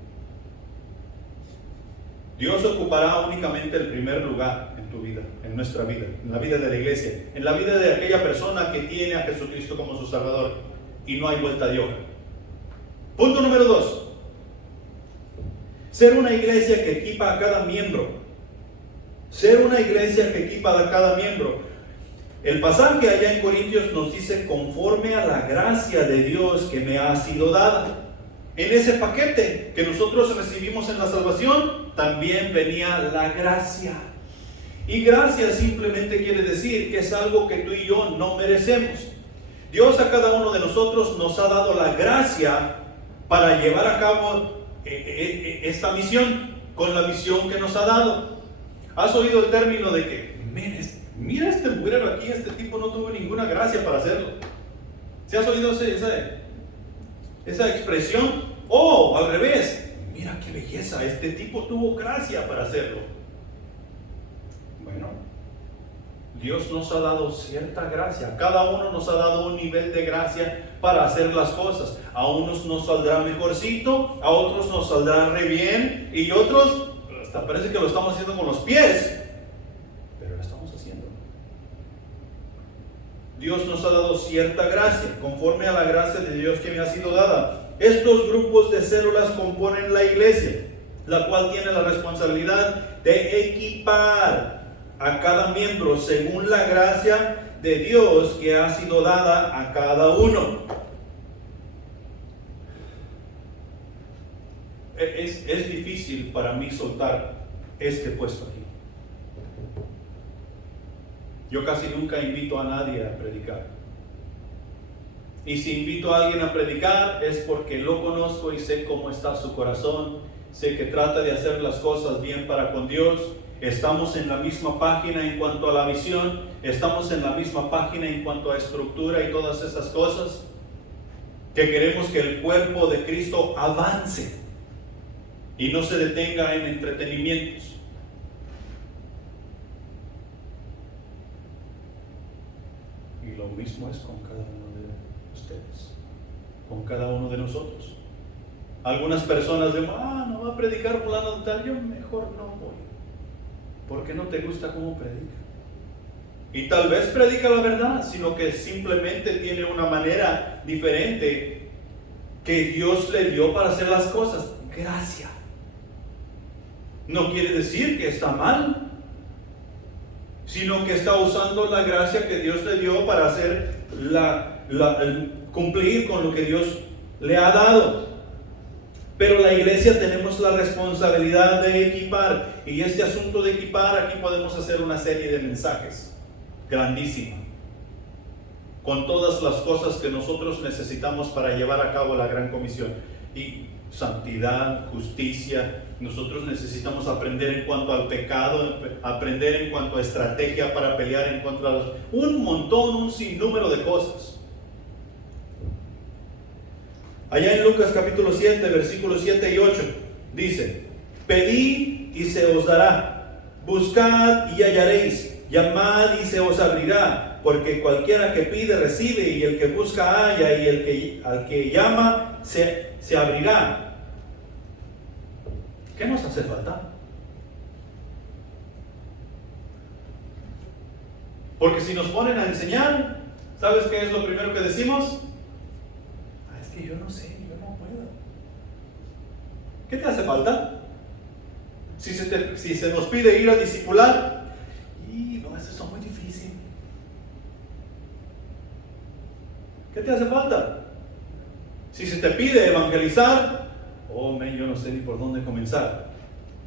Dios ocupará únicamente el primer lugar en tu vida, en nuestra vida, en la vida de la iglesia, en la vida de aquella persona que tiene a Jesucristo como su Salvador, y no hay vuelta de hoja. Punto número 2. Ser una iglesia que equipa a cada miembro. Ser una iglesia que equipa a cada miembro. El pasaje allá en Corintios nos dice conforme a la gracia de Dios que me ha sido dada. En ese paquete que nosotros recibimos en la salvación también venía la gracia. Y gracia simplemente quiere decir que es algo que tú y yo no merecemos. Dios a cada uno de nosotros nos ha dado la gracia para llevar a cabo esta misión, con la visión que nos ha dado. ¿Has oído el término de que, mira este mugrero aquí, este tipo no tuvo ninguna gracia para hacerlo? ¿Se has oído esa expresión? O al revés, mira qué belleza, este tipo tuvo gracia para hacerlo. Bueno, Dios nos ha dado cierta gracia. Cada uno nos ha dado un nivel de gracia para hacer las cosas. A unos nos saldrá mejorcito, a otros nos saldrá re bien, y otros hasta parece que lo estamos haciendo con los pies, pero lo estamos haciendo. Dios nos ha dado cierta gracia, conforme a la gracia de Dios que me ha sido dada. Estos grupos de células componen la iglesia, la cual tiene la responsabilidad de equipar a cada miembro según la gracia de Dios que ha sido dada a cada uno. Es difícil para mí soltar este puesto aquí. Yo casi nunca invito a nadie a predicar. Y si invito a alguien a predicar es porque lo conozco y sé cómo está su corazón, sé que trata de hacer las cosas bien para con Dios. Estamos en la misma página en cuanto a la visión, estamos en la misma página en cuanto a estructura y todas esas cosas, que queremos que el cuerpo de Cristo avance y no se detenga en entretenimientos. Y lo mismo es con cada uno de ustedes, con cada uno de nosotros. Algunas personas dicen, no va a predicar fulano de tal, yo mejor no voy, porque no te gusta cómo predica. Y tal vez predica la verdad, sino que simplemente tiene una manera diferente que Dios le dio para hacer las cosas. Gracia. No quiere decir que está mal, sino que está usando la gracia que Dios le dio para hacer cumplir con lo que Dios le ha dado. Pero la iglesia tenemos la responsabilidad de equipar, y este asunto de equipar, aquí podemos hacer una serie de mensajes grandísima, con todas las cosas que nosotros necesitamos para llevar a cabo la gran comisión. Y santidad, justicia, nosotros necesitamos aprender en cuanto al pecado, aprender en cuanto a estrategia para pelear en contra de un sinnúmero de cosas. Allá en Lucas capítulo 7, versículos 7 y 8, dice: pedid y se os dará, buscad y hallaréis, llamad y se os abrirá, porque cualquiera que pide recibe, y el que busca halla, y al que llama se abrirá. ¿Qué nos hace falta? Porque si nos ponen a enseñar, ¿sabes qué es lo primero que decimos? Es que yo no sé, yo no puedo. ¿Qué te hace falta? Si se nos pide ir a discipular, y no, eso es muy difícil. ¿Qué te hace falta? Si se te pide evangelizar, yo no sé ni por dónde comenzar.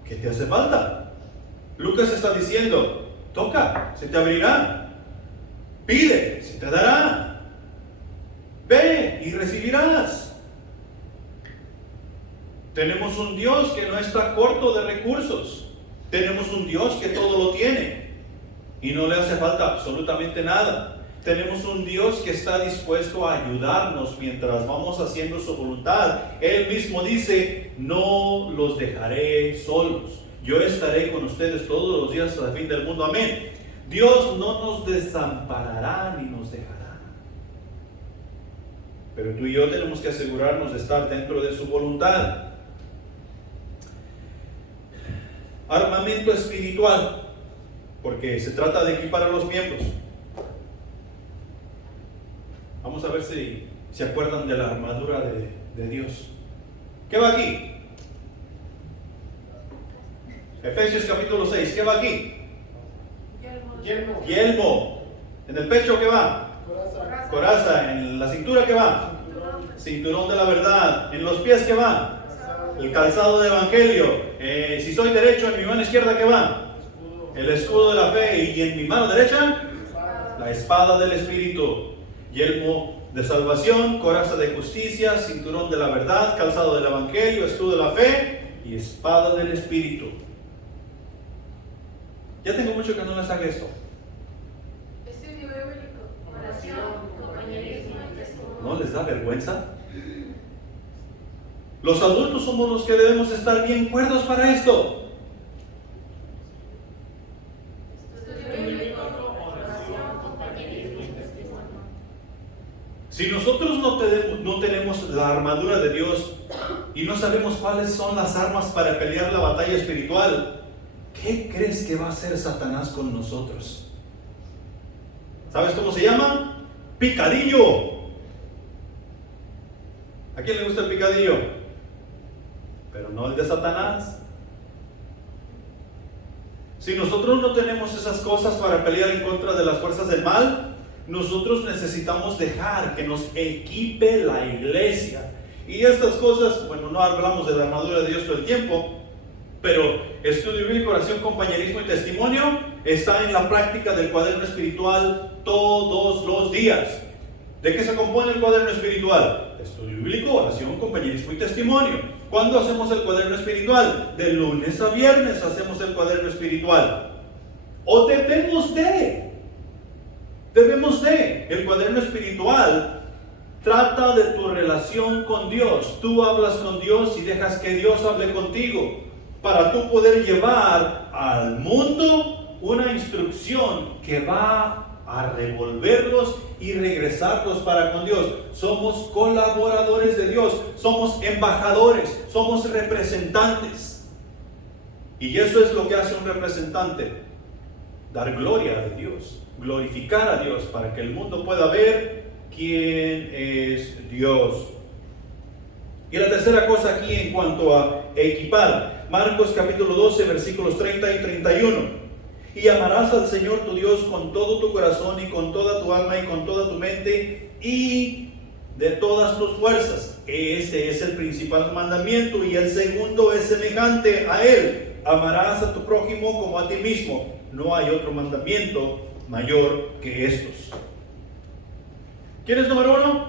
¿Qué te hace falta? Lucas está diciendo: toca, se te abrirá. Pide, se te dará. Ve y recibirás. Tenemos un Dios que no está corto de recursos. Tenemos un Dios que todo lo tiene y no le hace falta absolutamente nada. Tenemos un Dios que está dispuesto a ayudarnos mientras vamos haciendo su voluntad. Él mismo dice: no los dejaré solos, yo estaré con ustedes todos los días hasta el fin del mundo. Amén. Dios no nos desamparará ni nos dejará, pero tú y yo tenemos que asegurarnos de estar dentro de su voluntad. Armamento espiritual, porque se trata de equipar a los miembros. Vamos a ver si se acuerdan de la armadura de Dios. ¿Qué va aquí? Efesios capítulo 6, ¿qué va aquí? Yelmo. Yelmo. ¿En el pecho qué va? Coraza. ¿En la cintura qué va? Cinturón de la verdad. ¿En los pies qué va? El calzado de evangelio. Si soy derecho, en mi mano izquierda qué va? el escudo de la fe, y en mi mano derecha la espada del Espíritu, yelmo de salvación, coraza de justicia, cinturón de la verdad, calzado del Evangelio, escudo de la fe y espada del Espíritu. Ya tengo mucho que no les haga esto. Estudio bíblico, oración, compañerismo y testimonio. ¿No les da vergüenza? Los adultos somos los que debemos estar bien cuerdos para esto. Estudio bíblico, oración, compañerismo y testimonio. Si nosotros no tenemos la armadura de Dios y no sabemos cuáles son las armas para pelear la batalla espiritual, ¿qué crees que va a hacer Satanás con nosotros? ¿Sabes cómo se llama? Picadillo. ¿A quién le gusta el picadillo? Pero no el de Satanás. Si nosotros no tenemos esas cosas para pelear en contra de las fuerzas del mal, nosotros necesitamos dejar que nos equipe la iglesia. Y estas cosas, bueno, no hablamos de la armadura de Dios todo el tiempo, pero estudio bíblico, oración, compañerismo y testimonio está en la práctica del cuaderno espiritual todos los días. ¿De qué se compone el cuaderno espiritual? Estudio bíblico, oración, compañerismo y testimonio. ¿Cuándo hacemos el cuaderno espiritual? De lunes a viernes hacemos el cuaderno espiritual. O debemos de. El cuaderno espiritual trata de tu relación con Dios. Tú hablas con Dios y dejas que Dios hable contigo, para tú poder llevar al mundo una instrucción que va a revolverlos y regresarlos para con Dios. Somos colaboradores de Dios, somos embajadores, somos representantes. Y eso es lo que hace un representante: dar gloria a Dios, glorificar a Dios, para que el mundo pueda ver quién es Dios. Y la tercera cosa aquí en cuanto a equipar, Marcos capítulo 12 versículos 30 y 31. Y amarás al Señor tu Dios con todo tu corazón y con toda tu alma y con toda tu mente y de todas tus fuerzas. Este es el principal mandamiento, y el segundo es semejante a él: amarás a tu prójimo como a ti mismo. No hay otro mandamiento mayor que estos. ¿Quién es número uno?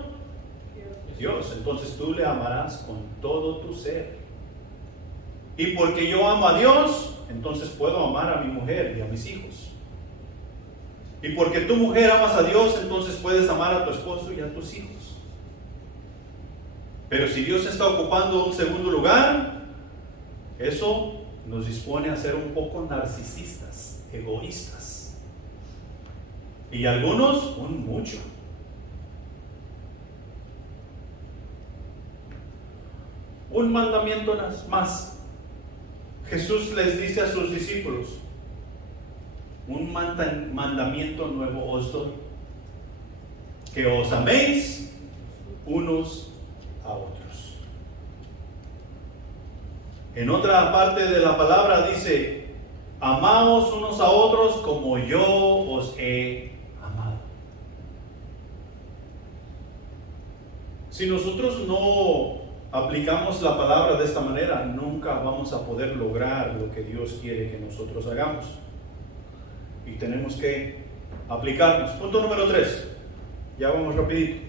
Dios. Entonces tú le amarás con todo tu ser. Y porque yo amo a Dios, entonces puedo amar a mi mujer y a mis hijos. Y porque tu mujer amas a Dios, entonces puedes amar a tu esposo y a tus hijos. Pero si Dios está ocupando un segundo lugar, eso nos dispone a ser un poco narcisistas, egoístas. Y algunos, un mucho. Un mandamiento más. Jesús les dice a sus discípulos: un mandamiento nuevo os doy, que os améis unos a otros. En otra parte de la palabra dice: amaos unos a otros como yo os he amado. Si nosotros no aplicamos la palabra de esta manera, nunca vamos a poder lograr lo que Dios quiere que nosotros hagamos. Y tenemos que aplicarnos. Punto número 3. Ya vamos rapidito.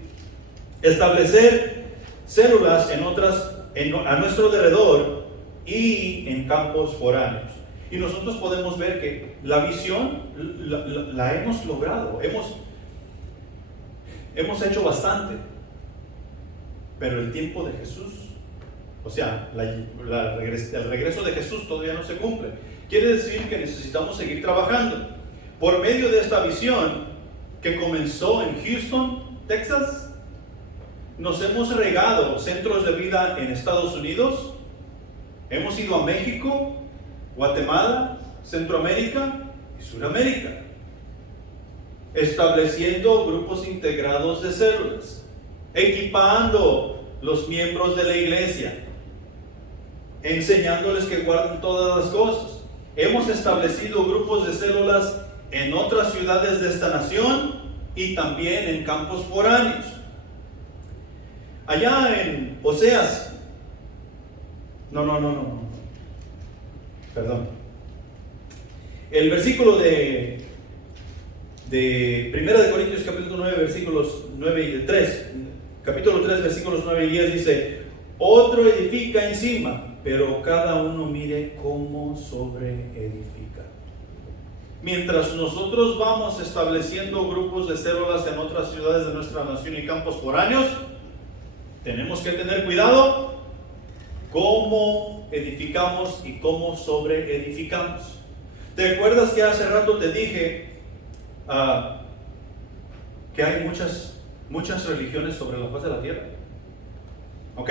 Establecer células a nuestro alrededor y en campos foráneos. Y nosotros podemos ver que la visión la hemos logrado. Hemos hecho bastante. Pero el tiempo de Jesús, o sea, el regreso de Jesús todavía no se cumple. Quiere decir que necesitamos seguir trabajando. Por medio de esta visión que comenzó en Houston, Texas, nos hemos regado centros de vida en Estados Unidos, hemos ido a México, Guatemala, Centroamérica y Sudamérica, estableciendo grupos integrados de células, equipando los miembros de la iglesia, enseñándoles que guarden todas las cosas. Hemos establecido grupos de células en otras ciudades de esta nación y también en campos foráneos. Allá en Oseas, perdón. El versículo de 1 de Corintios capítulo 9, versículos 9 y 3, capítulo 3, versículos 9 y 10 dice: otro edifica encima, pero cada uno mire cómo sobreedifica. Mientras nosotros vamos estableciendo grupos de células en otras ciudades de nuestra nación y campos foráneos, tenemos que tener cuidado cómo edificamos y cómo sobreedificamos. ¿Te acuerdas que hace rato te dije que hay muchas religiones sobre la faz de la tierra? Ok,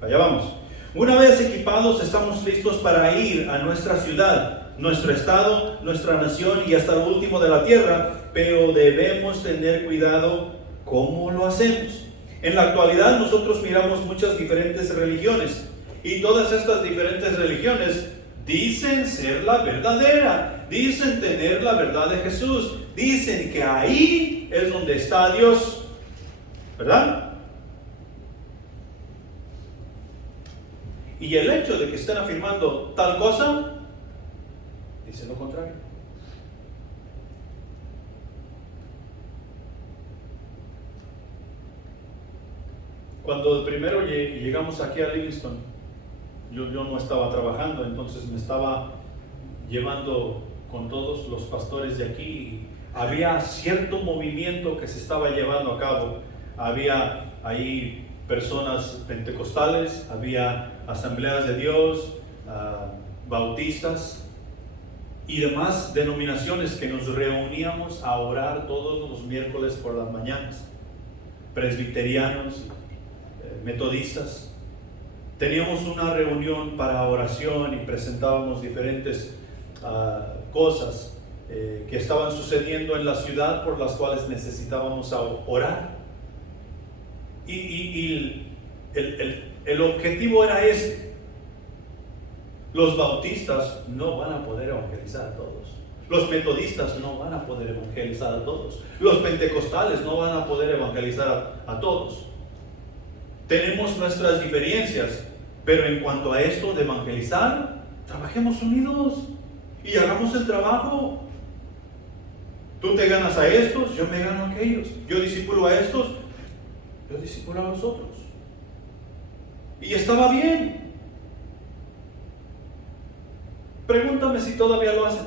allá vamos. Una vez equipados, estamos listos para ir a nuestra ciudad, nuestro estado, nuestra nación y hasta lo último de la tierra, pero debemos tener cuidado cómo lo hacemos. En la actualidad nosotros miramos muchas diferentes religiones y todas estas diferentes religiones dicen ser la verdadera, dicen tener la verdad de Jesús, dicen que ahí es donde está Dios, ¿verdad? Y el hecho de que estén afirmando tal cosa dice lo contrario. Cuando primero llegamos aquí a Livingston, yo no estaba trabajando, entonces me estaba llevando con todos los pastores de aquí. Había cierto movimiento que se estaba llevando a cabo. Había ahí personas pentecostales, había asambleas de Dios, bautistas y demás denominaciones que nos reuníamos a orar todos los miércoles por las mañanas. Presbiterianos, metodistas. Teníamos una reunión para oración y presentábamos diferentes cosas que estaban sucediendo en la ciudad por las cuales necesitábamos orar. Y el objetivo era ese. Los bautistas no van a poder evangelizar a todos. Los metodistas no van a poder evangelizar a todos. Los pentecostales no van a poder evangelizar a todos. Tenemos nuestras diferencias, pero en cuanto a esto de evangelizar, trabajemos unidos y hagamos el trabajo. Tú te ganas a estos, yo me gano a aquellos. Yo discipulo a estos, yo discipulo a los otros. Y estaba bien. Pregúntame si todavía lo hacen.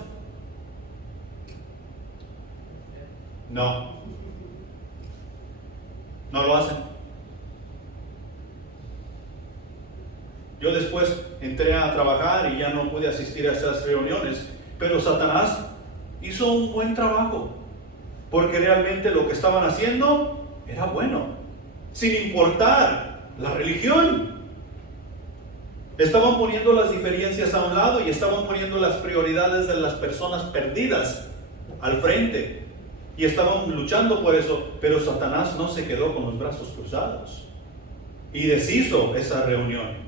No lo hacen. Yo después entré a trabajar y ya no pude asistir a esas reuniones, pero Satanás hizo un buen trabajo, porque realmente lo que estaban haciendo era bueno, sin importar la religión. Estaban poniendo las diferencias a un lado y estaban poniendo las prioridades de las personas perdidas al frente y estaban luchando por eso, pero Satanás no se quedó con los brazos cruzados y deshizo esa reunión.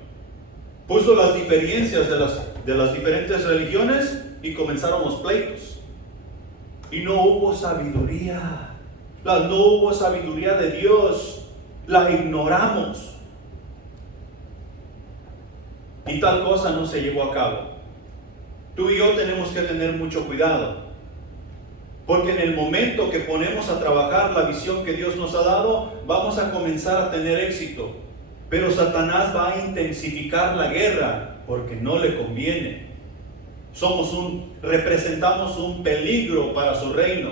Puso las diferencias de las diferentes religiones y comenzaron los pleitos. Y no hubo sabiduría. No hubo sabiduría de Dios. La ignoramos. Y tal cosa no se llevó a cabo. Tú y yo tenemos que tener mucho cuidado. Porque en el momento que ponemos a trabajar la visión que Dios nos ha dado, vamos a comenzar a tener éxito. Pero Satanás va a intensificar la guerra porque no le conviene. Representamos un peligro para su reino.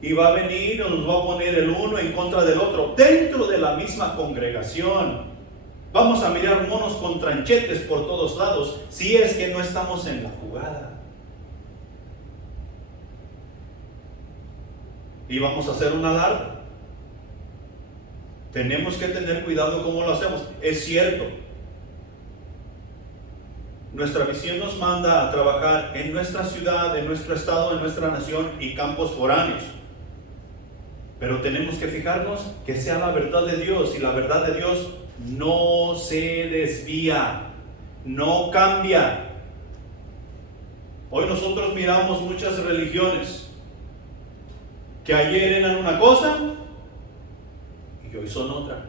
Y va a venir y nos va a poner el uno en contra del otro dentro de la misma congregación. Vamos a mirar monos con tranchetes por todos lados si es que no estamos en la jugada. Y vamos a hacer una alarma. Tenemos que tener cuidado cómo lo hacemos. Es cierto, nuestra visión nos manda a trabajar en nuestra ciudad, en nuestro estado, en nuestra nación y campos foráneos. Pero tenemos que fijarnos que sea la verdad de Dios, y la verdad de Dios no se desvía, no cambia. Hoy nosotros miramos muchas religiones que ayer eran una cosa y hoy son otra.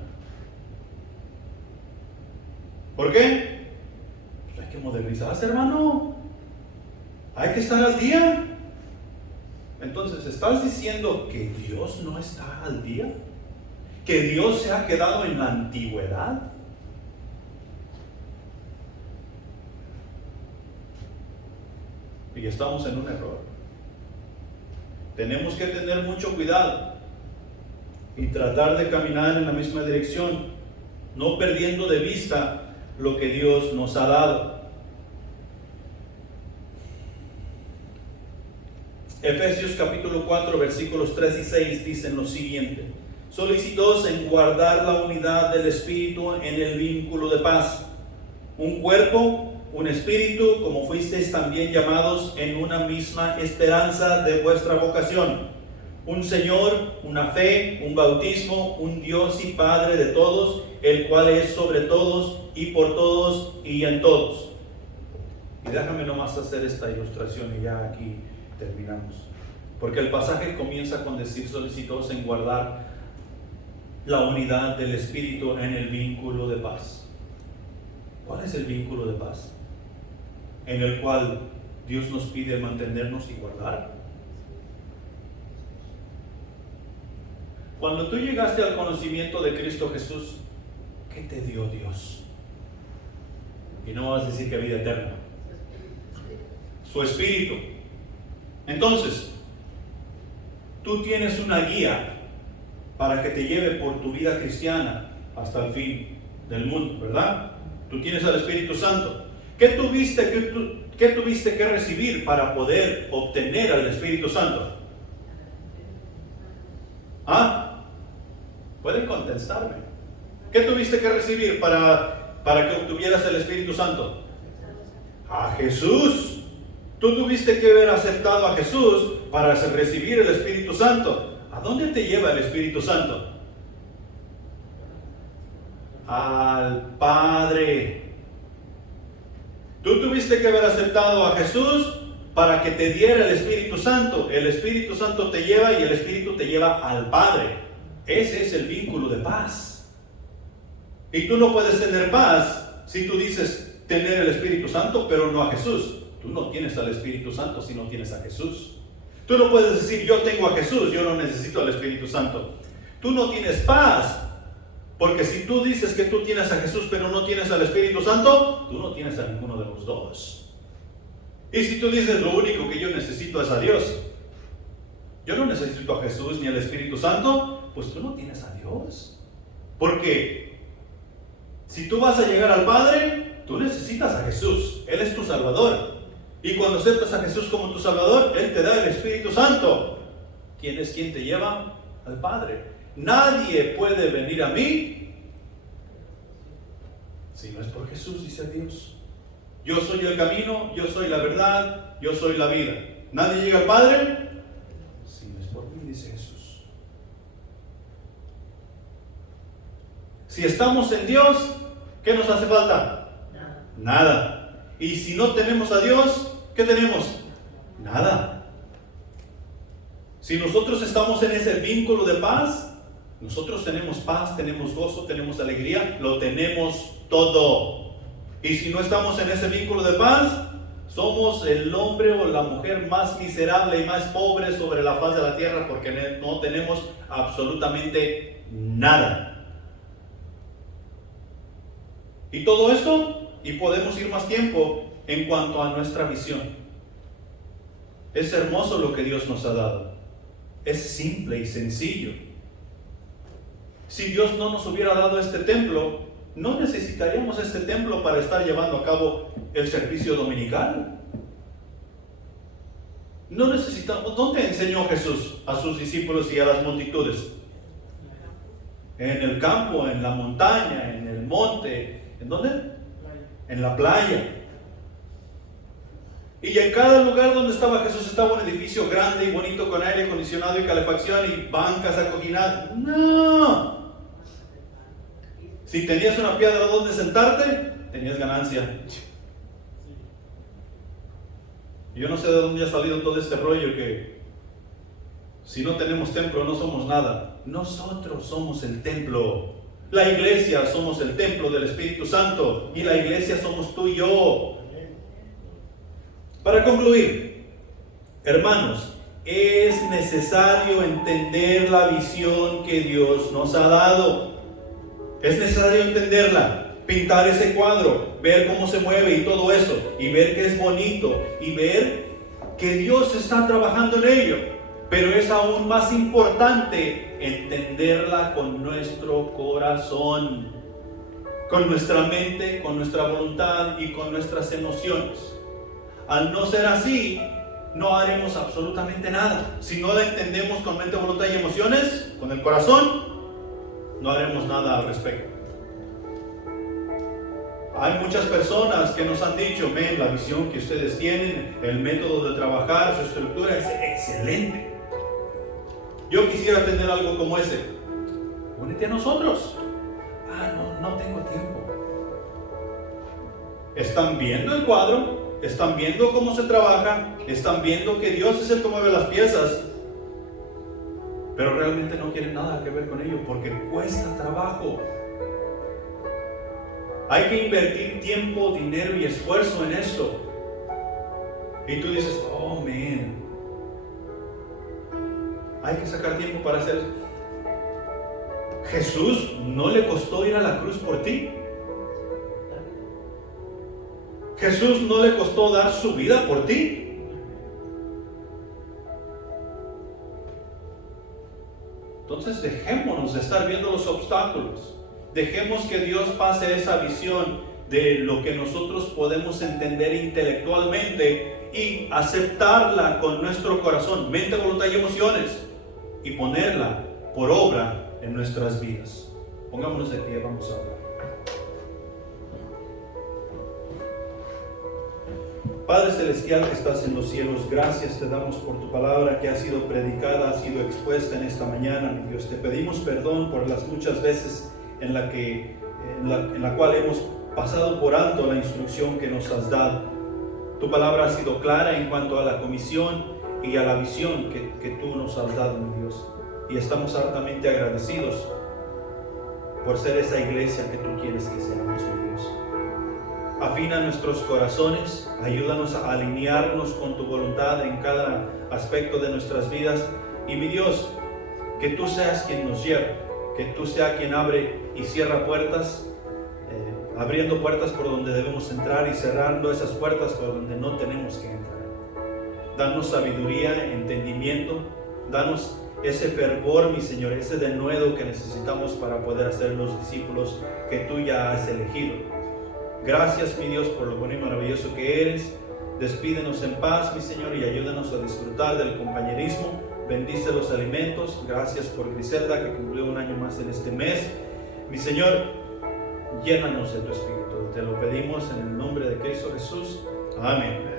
¿Por qué? Pues hay que modernizarse, hermano. Hay que estar al día. Entonces, ¿estás diciendo que Dios no está al día? ¿Que Dios se ha quedado en la antigüedad? Y estamos en un error. Tenemos que tener mucho cuidado y tratar de caminar en la misma dirección, no perdiendo de vista lo que Dios nos ha dado. Efesios capítulo 4 versículos 3 y 6 dicen lo siguiente: solicitaos en guardar la unidad del Espíritu en el vínculo de paz, un cuerpo, un espíritu, como fuisteis también llamados en una misma esperanza de vuestra vocación, un Señor, una fe, un bautismo, un Dios y Padre de todos, el cual es sobre todos y por todos y en todos. Y déjame nomás hacer esta ilustración y ya aquí terminamos, porque el pasaje comienza con decir: solicitaos en guardar la unidad del Espíritu en el vínculo de paz. ¿Cuál es el vínculo de paz en el cual Dios nos pide mantenernos y guardar? Cuando tú llegaste al conocimiento de Cristo Jesús, ¿qué te dio Dios? Y no vas a decir que vida eterna. Su Espíritu. Entonces, tú tienes una guía para que te lleve por tu vida cristiana hasta el fin del mundo, ¿verdad? Tú tienes al Espíritu Santo. ¿Qué tuviste que recibir para poder obtener al Espíritu Santo? ¿Ah? Pueden contestarme. ¿Qué tuviste que recibir para que obtuvieras el Espíritu Santo? A Jesús. Tú tuviste que haber aceptado a Jesús para recibir el Espíritu Santo. ¿A dónde te lleva el Espíritu Santo? Al Padre. Tú tuviste que haber aceptado a Jesús para que te diera el Espíritu Santo. El Espíritu Santo te lleva y el Espíritu te lleva al Padre. Ese es el vínculo de paz. Y tú no puedes tener paz si tú dices tener el Espíritu Santo, pero no a Jesús. Tú no tienes al Espíritu Santo si no tienes a Jesús. Tú no puedes decir: yo tengo a Jesús, yo no necesito al Espíritu Santo. Tú no tienes paz, porque si tú dices que tú tienes a Jesús pero no tienes al Espíritu Santo, tú no tienes a ninguno de los dos. Y si tú dices: lo único que yo necesito es a Dios, yo no necesito a Jesús ni al Espíritu Santo, pues tú no tienes a Dios. Porque si tú vas a llegar al Padre, tú necesitas a Jesús. Él es tu Salvador. Y cuando aceptas a Jesús como tu Salvador, Él te da el Espíritu Santo. ¿Quién es quien te lleva al Padre? Nadie puede venir a mí si no es por Jesús, dice Dios. Yo soy el camino, yo soy la verdad, yo soy la vida. Nadie llega al Padre si no es por mí, dice Jesús. Si estamos en Dios, ¿qué nos hace falta? Nada. Y si no tenemos a Dios, ¿qué tenemos? Nada. Si nosotros estamos en ese vínculo de paz, nosotros tenemos paz, tenemos gozo, tenemos alegría, lo tenemos todo. Y si no estamos en ese vínculo de paz, somos el hombre o la mujer más miserable y más pobre sobre la faz de la tierra, porque no tenemos absolutamente nada. Y todo esto, y podemos ir más tiempo en cuanto a nuestra visión. Es hermoso lo que Dios nos ha dado. Es simple y sencillo. Si Dios no nos hubiera dado este templo, no necesitaríamos este templo para estar llevando a cabo el servicio dominical. No necesitamos. ¿Dónde enseñó Jesús a sus discípulos y a las multitudes? En el campo, en la montaña, en el monte. ¿En dónde? En la playa. Y en cada lugar donde estaba Jesús estaba un edificio grande y bonito con aire acondicionado y calefacción y bancas acoginadas. No. Si tenías una piedra donde sentarte, tenías ganancia. Yo no sé de dónde ha salido todo este rollo que si no tenemos templo no somos nada. Nosotros somos el templo. La iglesia somos el templo del Espíritu Santo y la iglesia somos tú y yo. Para concluir, hermanos, es necesario entender la visión que Dios nos ha dado. Es necesario entenderla, pintar ese cuadro, ver cómo se mueve y todo eso, y ver que es bonito, y ver que Dios está trabajando en ello. Pero es aún más importante entenderla con nuestro corazón, con nuestra mente, con nuestra voluntad y con nuestras emociones. Al no ser así, no haremos absolutamente nada. Si no la entendemos con mente, voluntad y emociones, con el corazón, no haremos nada al respecto. Hay muchas personas que nos han dicho: la visión que ustedes tienen, el método de trabajar, su estructura es excelente. Yo quisiera tener algo como ese. Únete a nosotros. No tengo tiempo. ¿Están viendo el cuadro? ¿Están viendo cómo se trabaja? ¿Están viendo que Dios es el que mueve las piezas? Pero realmente no quieren nada que ver con ello porque cuesta trabajo. Hay que invertir tiempo, dinero y esfuerzo en esto. Y tú dices: oh man, hay que sacar tiempo para hacer eso. Jesús no le costó ir a la cruz por ti. Jesús no le costó dar su vida por ti. Entonces dejémonos de estar viendo los obstáculos. Dejemos que Dios pase esa visión de lo que nosotros podemos entender intelectualmente y aceptarla con nuestro corazón, mente, voluntad y emociones, y ponerla por obra en nuestras vidas. Pongámonos de pie, vamos a hablar. Padre Celestial que estás en los cielos, gracias te damos por tu palabra que ha sido predicada, ha sido expuesta en esta mañana, mi Dios. Te pedimos perdón por las muchas veces en la cual hemos pasado por alto la instrucción que nos has dado. Tu palabra ha sido clara en cuanto a la comisión y a la visión que tú nos has dado, mi Dios. Y estamos hartamente agradecidos por ser esa iglesia que tú quieres que seamos, mi Dios. Afina nuestros corazones, ayúdanos a alinearnos con tu voluntad en cada aspecto de nuestras vidas. Y mi Dios, que tú seas quien nos lleve, que tú seas quien abre y cierra puertas, abriendo puertas por donde debemos entrar y cerrando esas puertas por donde no tenemos que entrar. Danos sabiduría, entendimiento, danos ese fervor, mi Señor, ese denuedo que necesitamos para poder hacer los discípulos que tú ya has elegido. Gracias, mi Dios, por lo bueno y maravilloso que eres. Despídenos en paz, mi Señor, y ayúdanos a disfrutar del compañerismo. Bendice los alimentos. Gracias por Griselda, que cumplió un año más en este mes. Mi Señor, llénanos de tu Espíritu. Te lo pedimos en el nombre de Cristo Jesús. Amén.